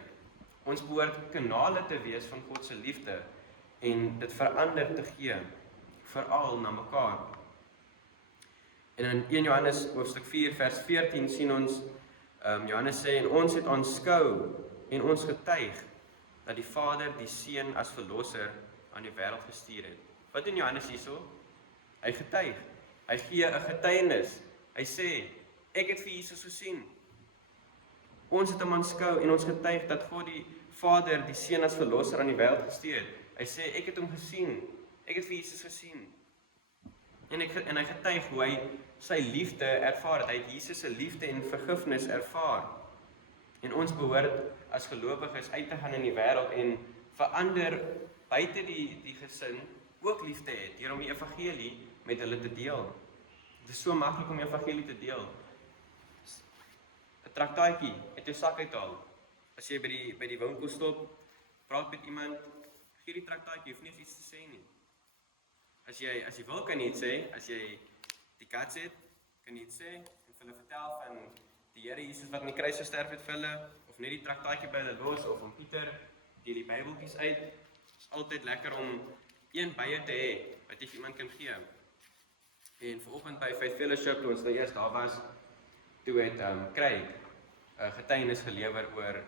Ons behoort kanale te wees van God se liefde en dit vir ander te gee, veral na mekaar. En in 1 Johannes hoofstuk 4 vers 14 sien ons, Johannes sê, en ons het aanskou en ons getuig dat die Vader die Seun as verlosser aan die wêreld gestuur het. Wat doen Johannes hierso? Hy getuig. Hy gee 'n getuienis. Hy sê, ek het vir Jesus gesien. Ons het hom aanskou en ons getuig dat God die Vader die Seun as verlosser aan die wêreld gestuur het. Hy sê, ek het hom gesien. Ek het vir Jesus gesien. En hy getuig hoe hy sy liefde ervaar het. Hy het Jesus se liefde en vergifnis ervaar. En ons behoort as gelowiges uit te gaan in die wêreld en verander buite die gesin ook liefde het, deur om die evangelie met hulle te deel. Dit is so maklik om die evangelie te deel. 'n Traktaatjie uit jou sak uithaal. As jy by die winkel stop, praat met iemand, gee die traktaatjie, hoef nie iets te sê nie. As jy wil, kan jy iets sê. As jy die guts het, kan jy iets sê en vir hulle vertel van die Here Jesus wat aan die kruis gesterf het vir hulle, of net die traktaatjie by hulle los, of om Pieter deel die Bybeltjies uit. Dit is altyd lekker om een by jou te hê wat jy vir iemand kan gee. En vanoggend by Faith Fellowship, toe ons nou eers daar was, toe het Craig 'n getuienis gelewer oor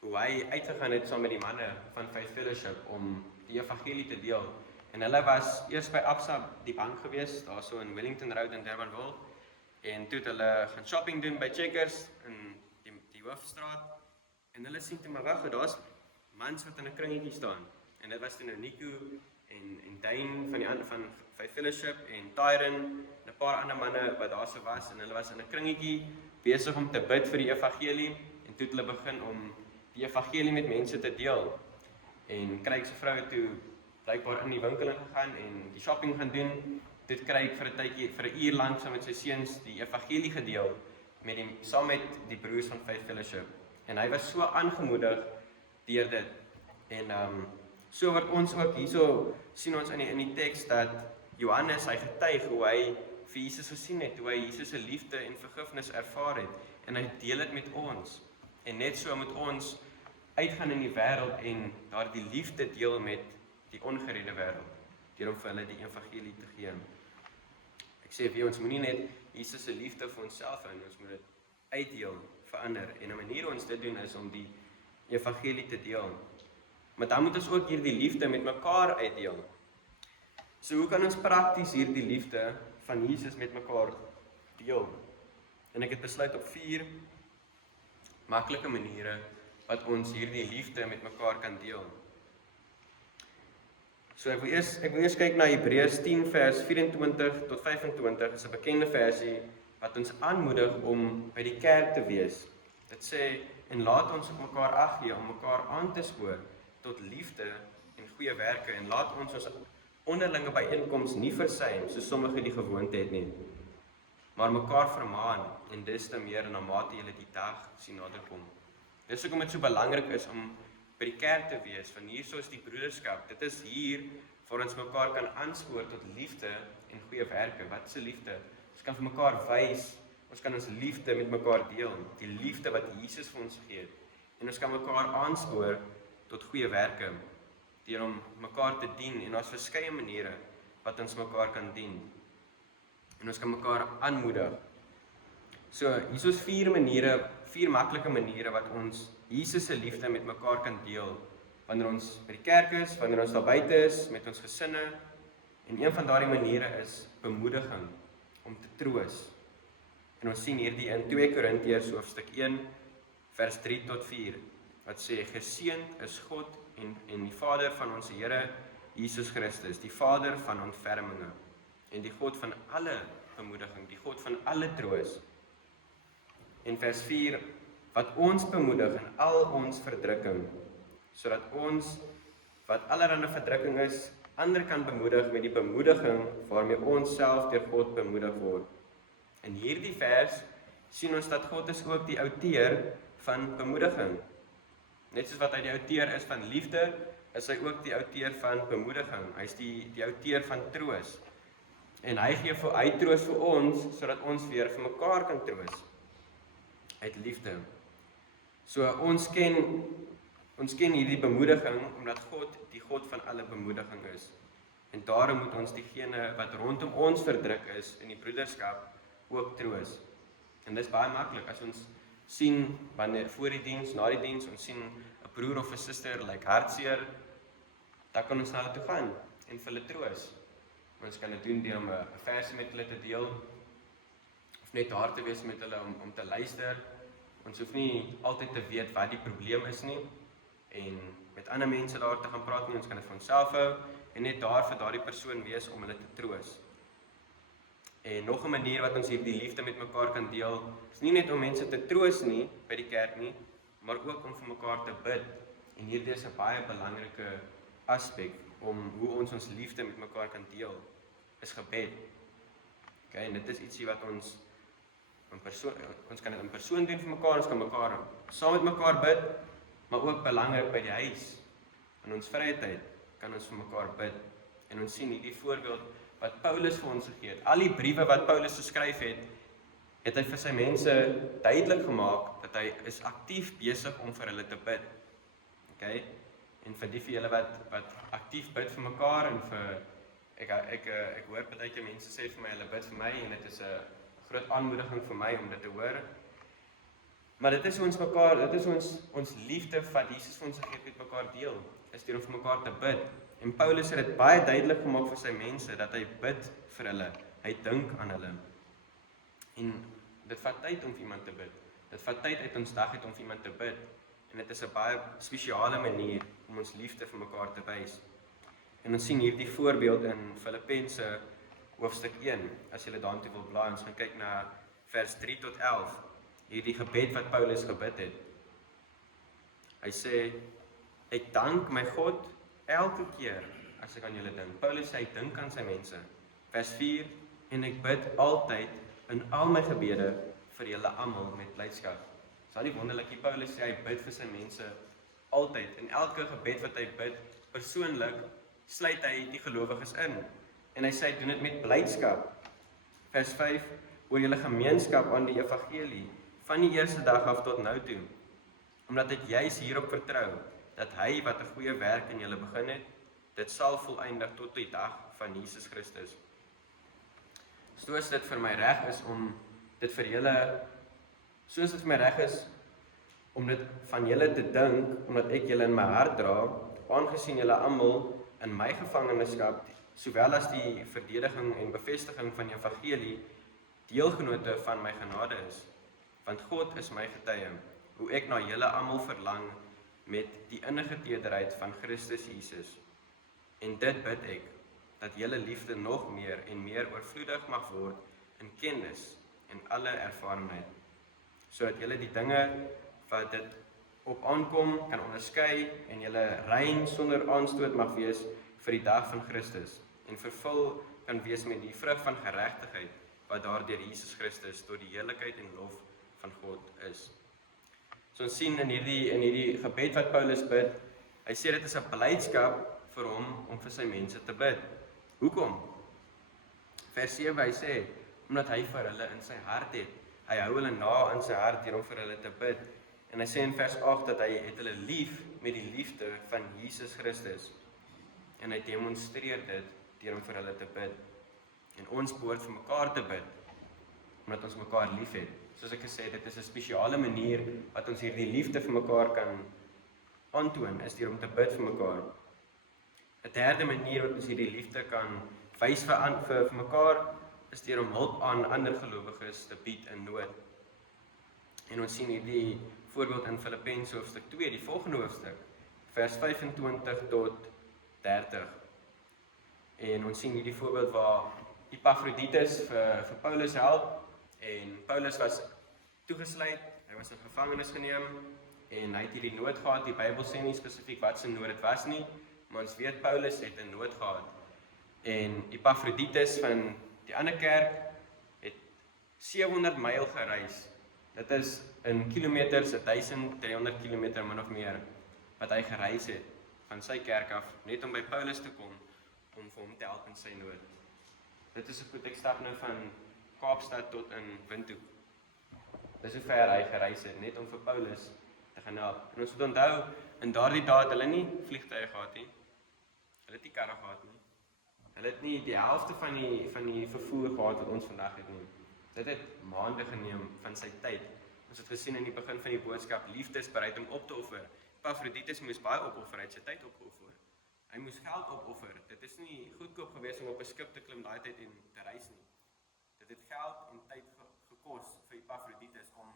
hoe hy uitgegaan het saam met die manne van Faith Fellowship om die evangelie te deel. En hulle was eers by Absa die bank gewees, daar so in Wellington Road in Durbanville. En toe het hulle gaan shopping doen by Checkers in die hoofstraat. En hulle sien toe maar wag, daar's mans wat in 'n kringetjie staan. En dit was toe nou Nico en Dane van Faith Fellowship en Tyron en 'n paar ander manne wat daar so was, en hulle was in 'n kringetjie besig om te bid vir die evangelie, en toe het hulle begin om die evangelie met mense te deel. En Craig se vrou het toe blykbaar in die winkel ingegaan en die shopping gaan doen, dit kry ek vir 'n tydjie, vir 'n uur lank saam met sy seuns die evangelie gedeel saam met die broers van Faith Fellowship. En hy was so aangemoedig deur dit. En so word ons ook hierso sien ons in die teks dat Johannes hy getuig hoe hy vir Jesus gesien het, hoe hy Jesus se liefde en vergifnis ervaar het en hy deel dit met ons. En net so moet ons uitgaan in die wêreld en daardie liefde deel met die ongeredde wêreld deur om vir hulle die evangelie te gee. Ek sê vir ons moenie net Jesus se liefde vir onsself hou, ons moet dit uitdeel vir ander. En 'n manier ons dit doen is om die evangelie te deel. Maar dan moet ons ook hierdie liefde met mekaar uitdeel. So hoe kan ons prakties hierdie liefde van Jesus met mekaar deel? En ek het besluit op 4 maklike maniere wat ons hierdie liefde met mekaar kan deel. So ek wil eers kyk na Hebreërs 10 vers 24 tot 25, is 'n bekende versie wat ons aanmoedig om by die kerk te wees. Dit sê, en laat ons op mekaar ag gee om mekaar aan te spoor tot liefde en goeie werke, en laat ons onderlinge byeenkoms nie versuim, soos sommige die gewoonte het nie, maar mekaar vermaan, en des te meer na mate julle die dag sien naderkom. Dis hoekom dit so belangrik is om by die kerk te wees, van hierso is die broederskap, dit is hier waar ons mekaar kan aanspoor tot liefde en goeie werke. Wat is 'n liefde? Ons kan vir mekaar wys, ons kan ons liefde met mekaar deel, die liefde wat Jesus vir ons gee het, en ons kan mekaar aanspoor tot goeie werke, deur om mekaar te dien, en daar's verskeie maniere wat ons mekaar kan dien, en ons kan mekaar aanmoedig. So, hier is 4 maklike maniere wat ons Jesus se liefde met mekaar kan deel, wanneer ons by die kerk is, wanneer ons daar buite is, met ons gesinne, en een van daardie maniere is bemoediging, om te troos. En ons sien hierdie in 2 Korintiërs hoofstuk 1, vers 3 tot 4, wat sê, geseënd is God en die Vader van ons Here Jesus Christus, die Vader van ontferminge, en die God van alle bemoediging, die God van alle troos. En vers 4, wat ons bemoedig in al ons verdrukking, sodat ons, wat allerhande verdrukking is, ander kan bemoedig met die bemoediging waarmee ons self deur God bemoedig word. In hierdie vers sien ons dat God is ook die outeur van bemoediging. Net soos wat hy die outeur is van liefde, is hy ook die outeur van bemoediging. Hy is die outeur van troos. En hy troos vir ons, sodat ons weer vir mekaar kan troos. Uit liefde. So ons ken hierdie bemoediging, omdat God die God van alle bemoediging is. En daarom moet ons diegene wat rondom ons verdruk is, in die broederskap, ook troos. En dis baie maklik, as ons sien, wanneer voor die diens, na die diens, ons sien 'n broer of 'n suster, like hartseer, dan kan ons na hulle toe gaan, en vir hulle troos. Ons kan dit doen deur om 'n versie met hulle te deel, of net daar te wees met hulle, om te luister. Ons hoef nie altyd te weet wat die probleem is nie, en met ander mense daar te gaan praat nie, ons kan dit vir onsself hou, en net daar vir daardie persoon wees om hulle te troos. En nog 'n manier wat ons hierdie liefde met mekaar kan deel, is nie net om mense te troos nie, by die kerk nie, maar ook om vir mekaar te bid. En hierdie is 'n baie belangrike aspek, om hoe ons liefde met mekaar kan deel, is gebed. Okay, en dit is ietsie wat ons kan dit in persoon doen vir mekaar, ons kan mekaar saam met mekaar bid, maar ook belangrik by die huis. In ons vrye tyd kan ons vir mekaar bid. En ons sien hierdie voorbeeld wat Paulus vir ons gegee het. Al die briewe wat Paulus geskryf het, het hy vir sy mense duidelik gemaak dat hy is aktief besig om vir hulle te bid. Okay? En vir julle wat aktief bid vir mekaar, en vir ek hoor partyke mense sê vir my, hulle bid vir my, en dit is 'n groot aanmoediging vir my om dit te hoor. Maar dit is ons liefde wat Jesus vir ons gegee het met mekaar deel, is deur om vir mekaar te bid. En Paulus het dit baie duidelik gemaak vir sy mense, dat hy bid vir hulle, hy dink aan hulle. En dit vat tyd om vir iemand te bid. Dit vat tyd uit ons dag uit om vir iemand te bid. En dit is 'n baie spesiale manier om ons liefde vir mekaar te wys. En ons sien hierdie voorbeeld in Filippense hoofstuk 1, as julle daartoe wil blaai, ons gaan kyk na vers 3 tot 11, hierdie gebed wat Paulus gebid het. Hy sê, ek dank my God elke keer as ek aan julle dink. Paulus sê, hy dink aan sy mense, Vers 4, en ek bid altyd in al my gebede vir julle almal met blydskap. Dis al die wonderlik, die Paulus sê hy bid vir sy mense altyd. In elke gebed wat hy bid, persoonlik, sluit hy die gelowiges in. En hy sê, doen dit met blydskap. Vers 5, oor julle gemeenskap aan die evangelie, van die eerste dag af tot nou toe, omdat ek juis hierop vertrou, dat hy wat 'n goeie werk in julle begin het, dit sal volëindig tot die dag van Jesus Christus. Soos dit vir my reg is om dit vir julle, soos dit vir my reg is om dit van julle te dink, omdat ek julle in my hart dra, aangesien julle almal in my gevangenskap, sowel as die verdediging en bevestiging van die evangelie, deelgenote van my genade is. Want God is my getuie, hoe ek na julle almal verlang met die innige tederheid van Christus Jesus. En dit bid ek, dat julle liefde nog meer en meer oorvloedig mag word in kennis en alle ervarenheid, sodat julle die dinge wat dit op aankom kan onderskei en julle rein sonder aanstoot mag wees vir die dag van Christus en vervul kan wees met die vrug van geregtigheid wat daar deur Jesus Christus tot die heerlikheid en lof van God is. So ons sien in hierdie gebed wat Paulus bid, hy sê dit is 'n blydskap vir hom om vir sy mense te bid. Hoekom? Vers 7, hy sê, omdat hy vir hulle in sy hart het. Hy hou hulle na in sy hart deur om vir hulle te bid. En hy sê in vers 8 dat hy het hulle lief met die liefde van Jesus Christus. En hy demonstreer dit deur om vir hulle te bid. En ons behoort vir mekaar te bid, omdat ons mekaar lief het. Soos ek gesê het, dit is 'n spesiale manier wat ons hierdie liefde vir mekaar kan aantoon, is deur om te bid vir mekaar. 'n Derde manier wat ons hierdie liefde kan wys vir mekaar, is deur om hulp aan ander gelowiges te bied in nood. En ons sien hierdie voorbeeld in Filippense hoofstuk 2, die volgende hoofstuk, vers 25 tot 30. En ons sien hierdie voorbeeld waar Epaphroditus vir Paulus help, en Paulus was toegesluit, hy was in gevangenis geneem, en hy het hierdie nood gehad. Die Bybel sê nie spesifiek wat sy nood dit was nie, maar ons weet Paulus het 'n nood gehad. En Epaphroditus van die ander kerk het 700 myl gereis. Dit is in kilometers 1300 kilometer min of meer wat hy gereis het van sy kerk af, net om by Paulus te kom om vir hom te help in sy nood. Dit is 'n goed, ek stap nou van Kaapstad tot in Windhoek. Dis hoe ver hy gereis het, net om vir Paulus te gaan help. En ons moet onthou, in daardie dae het hulle nie vliegtuie gehad nie. Hulle het nie karre gehad nie. Hulle het nie die helfte van die vervoer gehad wat ons vandag het nie. Dit het maande geneem van sy tyd. Ons het gesien in die begin van die boodskap, liefde is bereid om op te offer. Epaphroditus moes baie opoffer, hy het sy tyd opgeoffer. Hy moes geld opoffer. Dit is nie goedkoop geweest om op 'n skip te klim daai tyd en te reis nie. Dit het geld en tyd gekos vir Epaphroditus om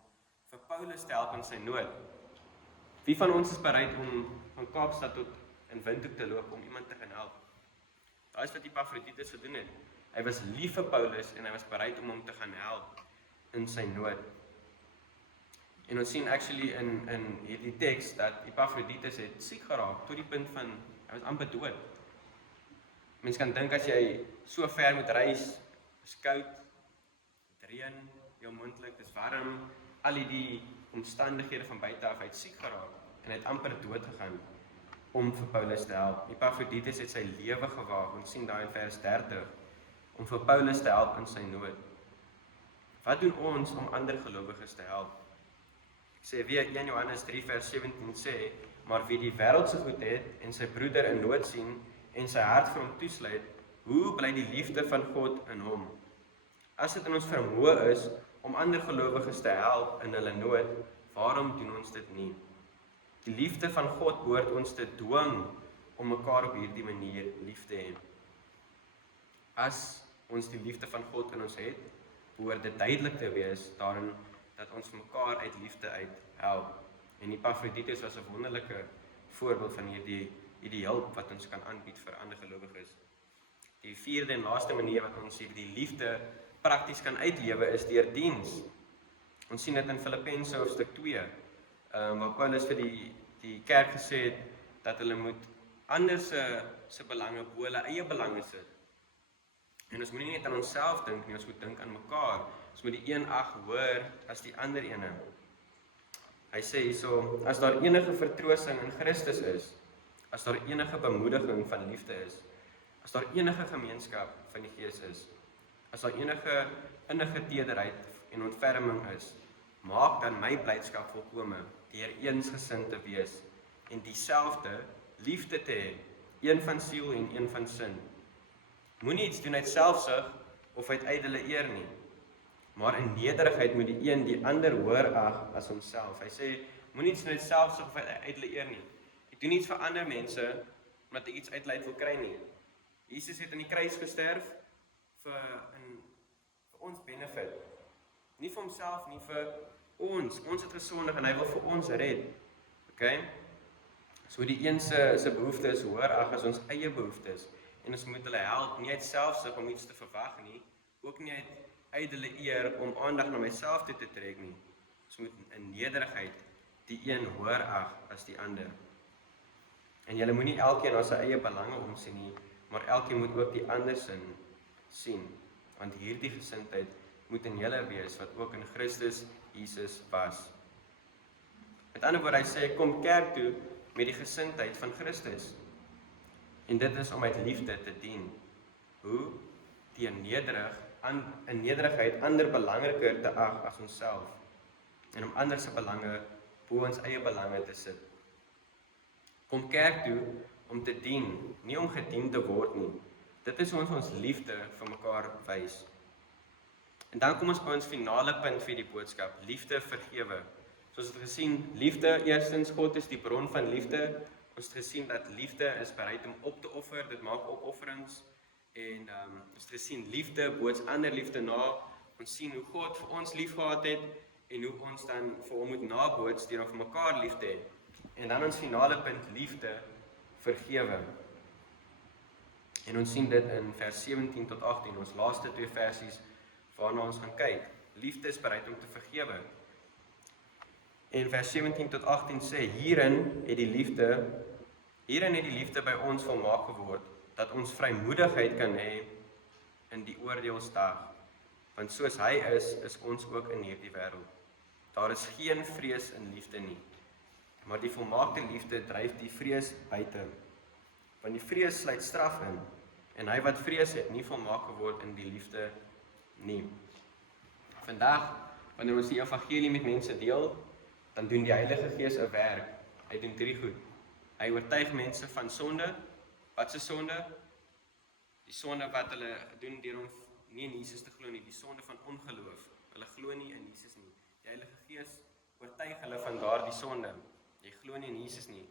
vir Paulus te help in sy nood. Wie van ons is bereid om van Kaapstad tot in Windhoek te loop om iemand te gaan help? Daai is wat Epaphroditus gedoen het. Hy was lief vir Paulus en hy was bereid om hom te gaan help in sy nood. En ons sien actually in hierdie teks dat Epaphroditus het siek geraak tot die punt van hy was amper dood. Mens kan dink as jy so ver moet reis, is koud, dit reën, jou moontlik, dis warm, al die omstandighede van buite af, hy het siek geraak en hy het amper dood gegaan om vir Paulus te help. Epaphroditus het sy lewe gewaag, ons sien daar in vers 30, om vir Paulus te help in sy nood. Wat doen ons om ander gelowiges te help? Ek sê weer 1 Johannes 3 vers 17 sê, maar wie die wêreldse goed het en sy broeder in nood sien en sy hart vir hom toesluit, hoe bly die liefde van God in hom? As dit in ons vermoë is om ander gelowiges te help in hulle nood, waarom doen ons dit nie? Die liefde van God behoort ons te dwing om mekaar op hierdie manier lief te hê. As ons die liefde van God in ons het, behoort dit duidelik te wees daarin dat ons mekaar uit liefde uit help. En Epaphroditus was 'n wonderlike voorbeeld van hierdie hulp wat ons kan aanbied vir ander gelowiges. Die vierde en laaste manier wat ons hierdie liefde prakties kan uitlewe is deur diens. Ons sien dit in Filippense hoofstuk 2, waar Paulus vir die kerk gesê het dat hulle moet ander se belange bo hulle eie belange sit. En ons moet nie net aan onsself dink nie, ons moet dink aan mekaar. Ons moet die een ag hoër as die ander ene. Hy sê hierso, as daar enige vertroosting in Christus is, as daar enige bemoediging van liefde is, as daar enige gemeenskap van die Gees is, as daar enige innige tederheid en ontferming is, maak dan my blydskap volkome, deur eensgesind te wees en dieselfde liefde te hê, een van siel en een van sin. Moenie iets doen uit selfsug of uit ydelle eer nie, maar in nederigheid moet die een die ander hoër ag as homself. Hy sê, moenie iets doen uit selfsug of uit ydelle eer nie. Jy doen iets vir ander mense, omdat jy iets uit hulle uit wil kry nie. Jesus het aan die kruis gesterf vir ons benefit. Nie vir homself, nie vir ons. Ons het gesondig en hy wil vir ons red. Okay? So die een se behoeftes hoër ag as ons eie behoeftes. En ons moet hulle help, nie uit selfsug om iets te verwag nie, ook nie uit ydelle eer om aandag na myself toe te trek nie. Ons moet in nederigheid die een hoër ag as die ander. En julle moenie elkeen na sy eie belange omsien nie, maar elkeen moet ook die ander sin sien, want hierdie gesindheid moet in julle wees, wat ook in Christus Jesus was. Met ander woorde, hy sê, kom kerk toe met die gesindheid van Christus. En dit is om uit liefde te dien. Hoe? Deur in nederigheid ander belangriker te ag as onsself, en om ander se belange bo ons eie belange te sit. Kom kerk toe om te dien, nie om gedien te word nie. Dit is ons liefde vir mekaar wys. En dan kom ons by ons finale punt vir die boodskap, liefde vergewe. Soos ons het gesien, liefde, eerstens, God is die bron van liefde. Ons het gesien dat liefde is bereid om op te offer, dit maak opofferings. En ons het gesien, liefde boots ander liefde na. Ons sien hoe God vir ons lief gehad het, en hoe ons dan vir hom moet naboots, deur om vir mekaar lief te hê. En dan ons finale punt, liefde vergewe. En ons sien dit in vers 17 tot 18, ons laaste 2 versies waarna ons gaan kyk. Liefde is bereid om te vergewe. En vers 17 tot 18 sê, hierin het die liefde by ons volmaak geword, dat ons vrymoedigheid kan hê in die oordeelsdag. Want soos hy is ons ook in hierdie wêreld. Daar is geen vrees in liefde nie, maar die volmaakte liefde dryf die vrees buite. Want die vrees sluit straf in, en hy wat vrees het, nie volmaak geword in die liefde nie. Vandag, wanneer ons die evangelie met mense deel, dan doen die Heilige Gees 'n werk. Hy doen 3 goed. Hy oortuig mense van sonde. Wat se sonde? Die sonde wat hulle doen deur om nie in Jesus te glo nie, die sonde van ongeloof. Hulle glo nie in Jesus nie. Die Heilige Gees oortuig hulle van daardie sonde. Jy glo nie in Jesus nie.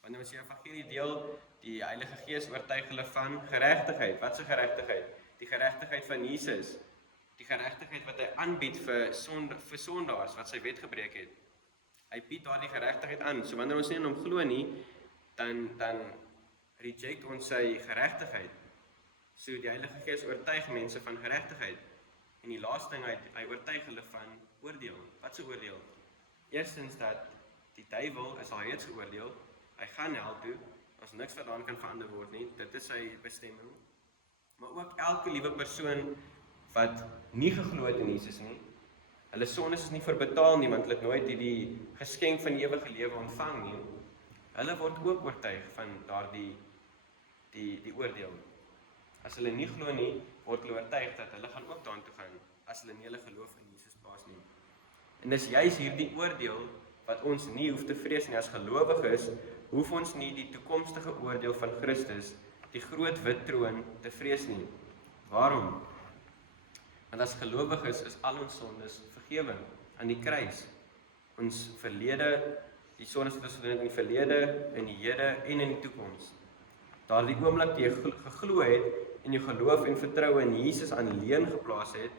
Wanneer ons die evangelie deel, die Heilige Gees oortuig hulle van geregtigheid. Wat se geregtigheid? Die geregtigheid van Jesus. Die geregtigheid wat hy aanbied vir sondaars wat sy wet gebreek het. Hy bied daardie geregtigheid aan. So wanneer ons nie in hom glo nie, dan reject ons sy geregtigheid. So die Heilige Gees oortuig mense van geregtigheid. En die laaste ding, hy oortuig hulle van oordeel. Wat se oordeel? Eerstens dat die duiwel is al reeds geoordeel. Hy gaan hel toe, as niks daaraan kan verander word nie. Dit is sy bestemming. Maar ook elke liewe persoon wat nie geglo het in Jesus nie, hulle sondes is nie verbetaal nie, want hulle het nooit die geskenk van die ewige lewe ontvang nie. Hulle word ook oortuig van daardie die oordeel. As hulle nie glo nie, word hulle oortuig dat hulle gaan ook daartoe gaan, as hulle nie hulle geloof in Jesus plaas nie. En dis juis hierdie oordeel wat ons nie hoef te vrees nie. As gelowiges hoef ons nie die toekomstige oordeel van Christus, die groot wit troon, te vrees nie. Waarom? Want as gelowiges is al ons sondes vergewe aan die kruis. Ons verlede, die sondes wat ons gedoen het in die verlede, in die hede en in die toekoms. Daardie oomblik jy geglo het en jou geloof en vertroue in Jesus alleen geplaas het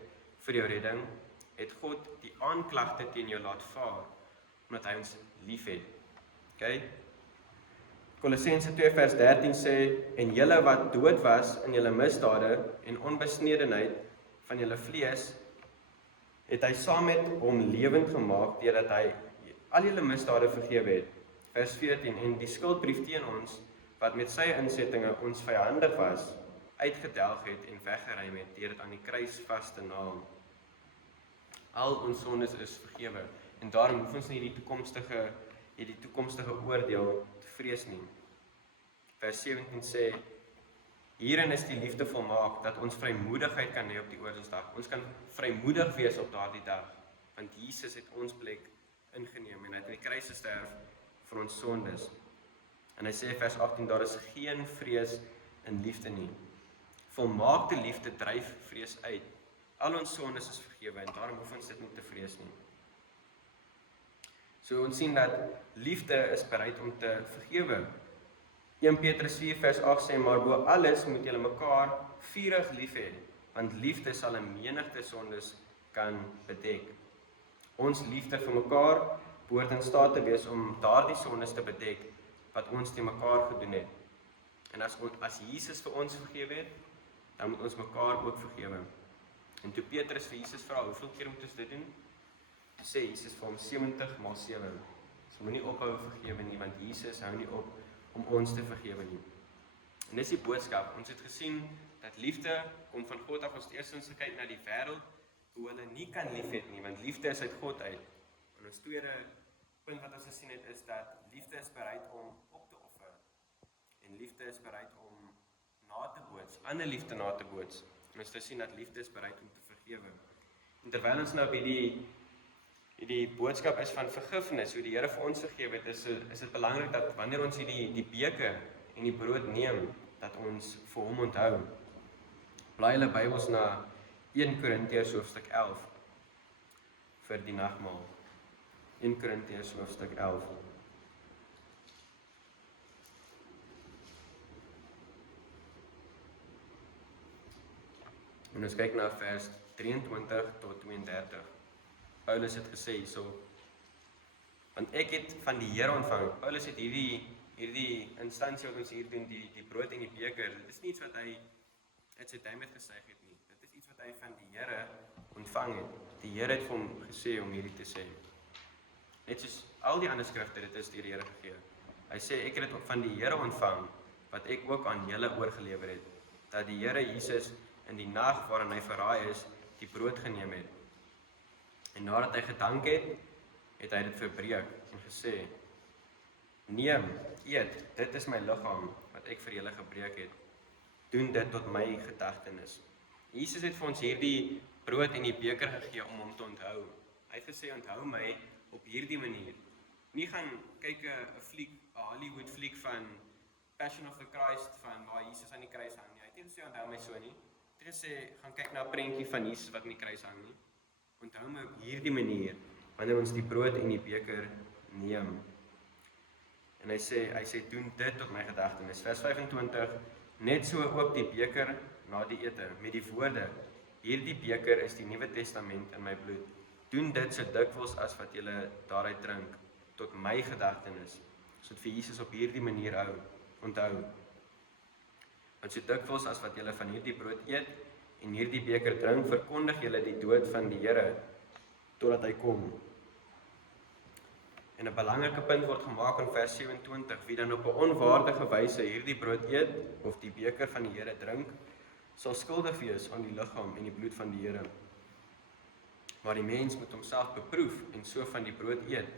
vir jou redding, het God die aanklagte teen jou laat vaar, omdat hy ons lief het. Okay? Kolossense 2 vers 13 sê, en julle wat dood was in julle misdade en onbesnedenheid van julle vlees, het hy saam met hom lewend gemaak, deurdat hy al julle misdade vergewe het. Vers 14, en die skuldbrief teen ons, wat met sy insettinge ons vyandig was, uitgedelg het en weggeruim het deur dit aan die kruis vas te naal. Al ons sondes is vergewe en daarom hoef ons nie die toekomstige oordeel te vrees nie. Vers 17 sê, hierin is die liefde volmaak, dat ons vrymoedigheid kan hê op die oordeelsdag. Ons kan vrymoedig wees op daardie dag, want Jesus het ons plek ingeneem en hy het aan die kruis gesterf vir ons sondes. En hy sê vers 18, daar is geen vrees in liefde nie. Volmaakte liefde dryf vrees uit. Al ons sondes is vergewe en daarom hoef ons dit nie te vrees nie. So ons sien dat liefde is bereid om te vergewe. 1 Petrus 4 vers 8 sê, maar bo alles moet julle mekaar vurig lief hê, want liefde sal 'n menigte sondes kan bedek. Ons liefde vir mekaar behoort in staat te wees om daardie sondes te bedek wat ons teen mekaar gedoen het. En as Jesus vir ons vergewe het, dan moet ons mekaar ook vergewe. En toe Petrus vir Jesus vra, hoeveel keer moet ons dit doen? Sê Jesus vir hom 70x7. So moenie ophou vergewe nie, want Jesus hou nie op om ons te vergewe nie. En dis die boodskap. Ons het gesien dat liefde kom van God af. Ons het eerstens gekyk na die wêreld, hoe hulle nie kan lief hê nie, want liefde is uit God uit. En ons tweede punt wat ons gesien het, is dat liefde is bereid om op te offer. En liefde is bereid om na te boots, ander liefde na te boots. En ons het gesien dat liefde is bereid om te vergewe. En terwyl ons nou by die boodskap is van vergifnis, hoe die Here vir ons vergewe het, is dit belangrik dat wanneer ons die beker en die brood neem, dat ons vir hom onthou. Blaai julle Bybels na 1 Korintiërs hoofstuk 11 vir die nagmaal. 1 Korintiërs hoofstuk 11. En ons kyk na vers 23 tot 32. Paulus het gesê hierso, want ek het van die Here ontvang. Paulus het hierdie instansie wat ons hier doen, die brood en die beker, dit is nie iets wat hy uit sy duim het gesuig het nie. Dit is iets wat hy van die Here ontvang het. Die Here het vir hom gesê om hierdie te sê. Net soos al die ander skrifte, dit is deur die Here gegee. Hy sê, ek het dit van die Here ontvang, wat ek ook aan julle oorgelewer het, dat die Here Jesus in die nag waarin hy verraai is, die brood geneem het. En nadat hy gedank het, het hy dit verbreek en gesê, neem, eet, dit is my liggaam wat ek vir julle gebreek het. Doen dit tot my gedagtenis. Jesus het vir ons hierdie brood en die beker gegee om hom te onthou. Hy het gesê, onthou my op hierdie manier. Nie gaan kyk 'n fliek, 'n Hollywood fliek van Passion of the Christ, van waar Jesus aan die kruis hang nie. Hy het nie gesê, onthou my so nie. Hy het gesê, gaan kyk na 'n prentjie van Jesus wat aan die kruis hang nie. Onthou my op hierdie manier, wanneer ons die brood en die beker neem. En hy sê, doen dit tot my gedagtenis. Vers 25, net so ook die beker na die ete, met die woorde, hierdie beker is die Nuwe Testament in my bloed. Doen dit so dikwels as wat julle daaruit drink, tot my gedagtenis. So dit vir Jesus op hierdie manier onthou. Want so dikwels as wat julle van hierdie brood eet, en hierdie beker drink, verkondig julle die dood van die Here, totdat hy kom. En 'n belangrike punt word gemaak in vers 27, wie dan op 'n onwaardige wyse hierdie brood eet, of die beker van die Here drink, sal skuldig wees aan die liggaam en die bloed van die Here. Maar die mens moet homself beproef, en so van die brood eet,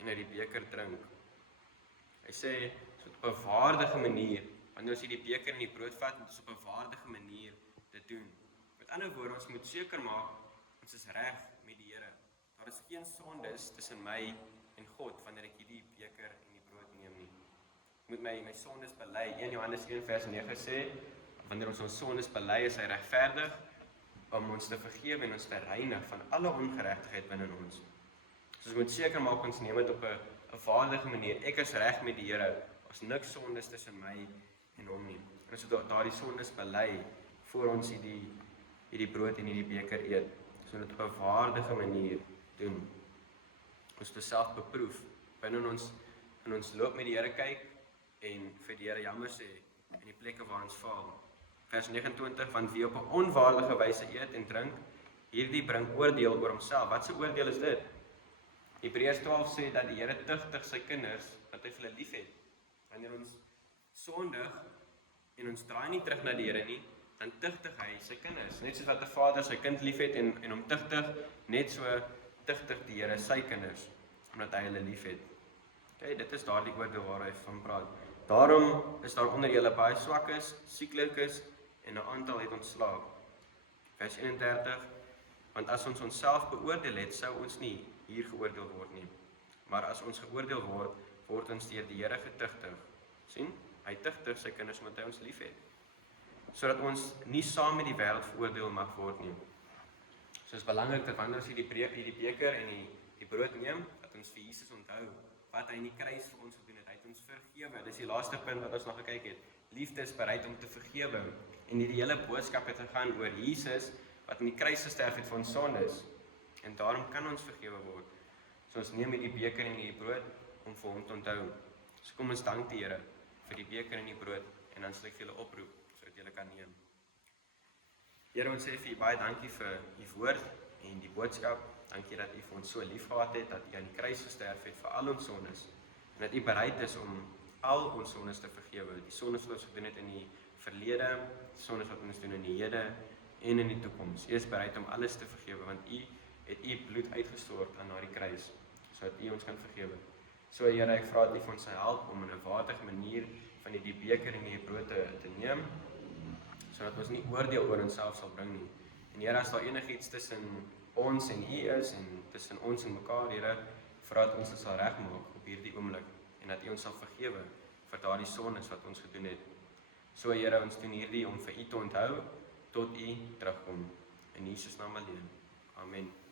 en uit die beker drink. Hy sê, so op 'n waardige manier, wanneer ons die beker en die brood vat, moet ons op 'n waardige manier dit doen. Met ander woorde, ons moet seker maak, ons is reg met die Here. Daar is geen sondes tussen my en God, wanneer ek hierdie beker en die brood neem nie. Ek moet my sondes bely. 1 Johannes 1 vers 9 sê, wanneer ons sondes bely, is hy regverdig, om ons te vergewe en ons te reinig van alle ongeregtigheid binne ons. So ons moet seker maak, ons neem dit op 'n waardige manier. Ek is reg met die Here, ons niks sondes tussen my en hom nie. En ons moet daardie sondes bely, voor ons hierdie brood en hierdie beker eet. So dit op 'n waardige manier doen. Ons moet self beproef, binne ons loop met die Here kyk, en vir die Here jammer sê, in die plekke waar ons faal. Vers 29, want wie op 'n onwaardige wyse eet en drink, hierdie bring oordeel oor homself. Wat 'n oordeel is dit? Hebreërs 12 sê dat die Here tugtig sy kinders, wat hy vir hulle lief het. Wanneer ons sondig, en ons draai nie terug na die Here nie, dan tugtig hy sy kinders. Net soos wat 'n vader sy kind liefhet en hom tugtig, net so tugtig die Here sy kinders, omdat hy hulle liefhet. Okay, dit is daardie oordeel waar hy van praat. Daarom is daar onder julle baie swak is, sieklik is en 'n aantal het ontslaap. Vers 31, want as ons onsself beoordeel het, sou ons nie hier geoordeel word nie. Maar as ons geoordeel word, word ons deur die Here getugtig. Sien? Hy tugtig sy kinders omdat hy ons liefhet. Sodat ons nie saam met die wêreld veroordeel mag word nie. So is belangrik dat wanneer ons hierdie beker en die brood neem, dat ons vir Jesus onthou wat hy in die kruis vir ons gedoen het. Hy het ons vergewe. Dis die laaste punt wat ons nog gekyk het. Liefde is bereid om te vergewe. En hierdie hele boodskap het gegaan oor Jesus wat in die kruis gesterf het vir ons sondes. En daarom kan ons vergewe word. So ons neem hierdie beker en hierdie brood om vir hom te onthou. So kom ons dank die Here vir die beker en die brood en dan sal ek vir julle oproep sodat julle kan neem. Here, ons sê vir u baie dankie vir u woord en die boodskap. Dankie dat u vir ons so lief gehad het, dat u aan die kruis gesterf het vir al ons sondes en dat u bereid is om al ons sondes te vergewe. Die sondes wat ons gedoen het in die verlede, die sondes wat ons doen in die hede en in die toekoms. U is bereid om alles te vergewe want u het u bloed uitgestort aan daardie kruis sodat u ons kan vergewe. So Here, ek vra dat u vir ons help om in 'n waardige manier van die beker en die brood te neem, sodat ons nie oordeel oor onsself sal bring nie. En Here, as daar enigiets tussen ons en u is en tussen ons en mekaar, Here, vra dat ons dit sal regmaak op hierdie oomblik en dat u ons sal vergewe vir daardie sondes wat ons gedoen het. So Here, ons doen hierdie om vir u te onthou tot u terugkom. In Jesus naam alleen. Amen.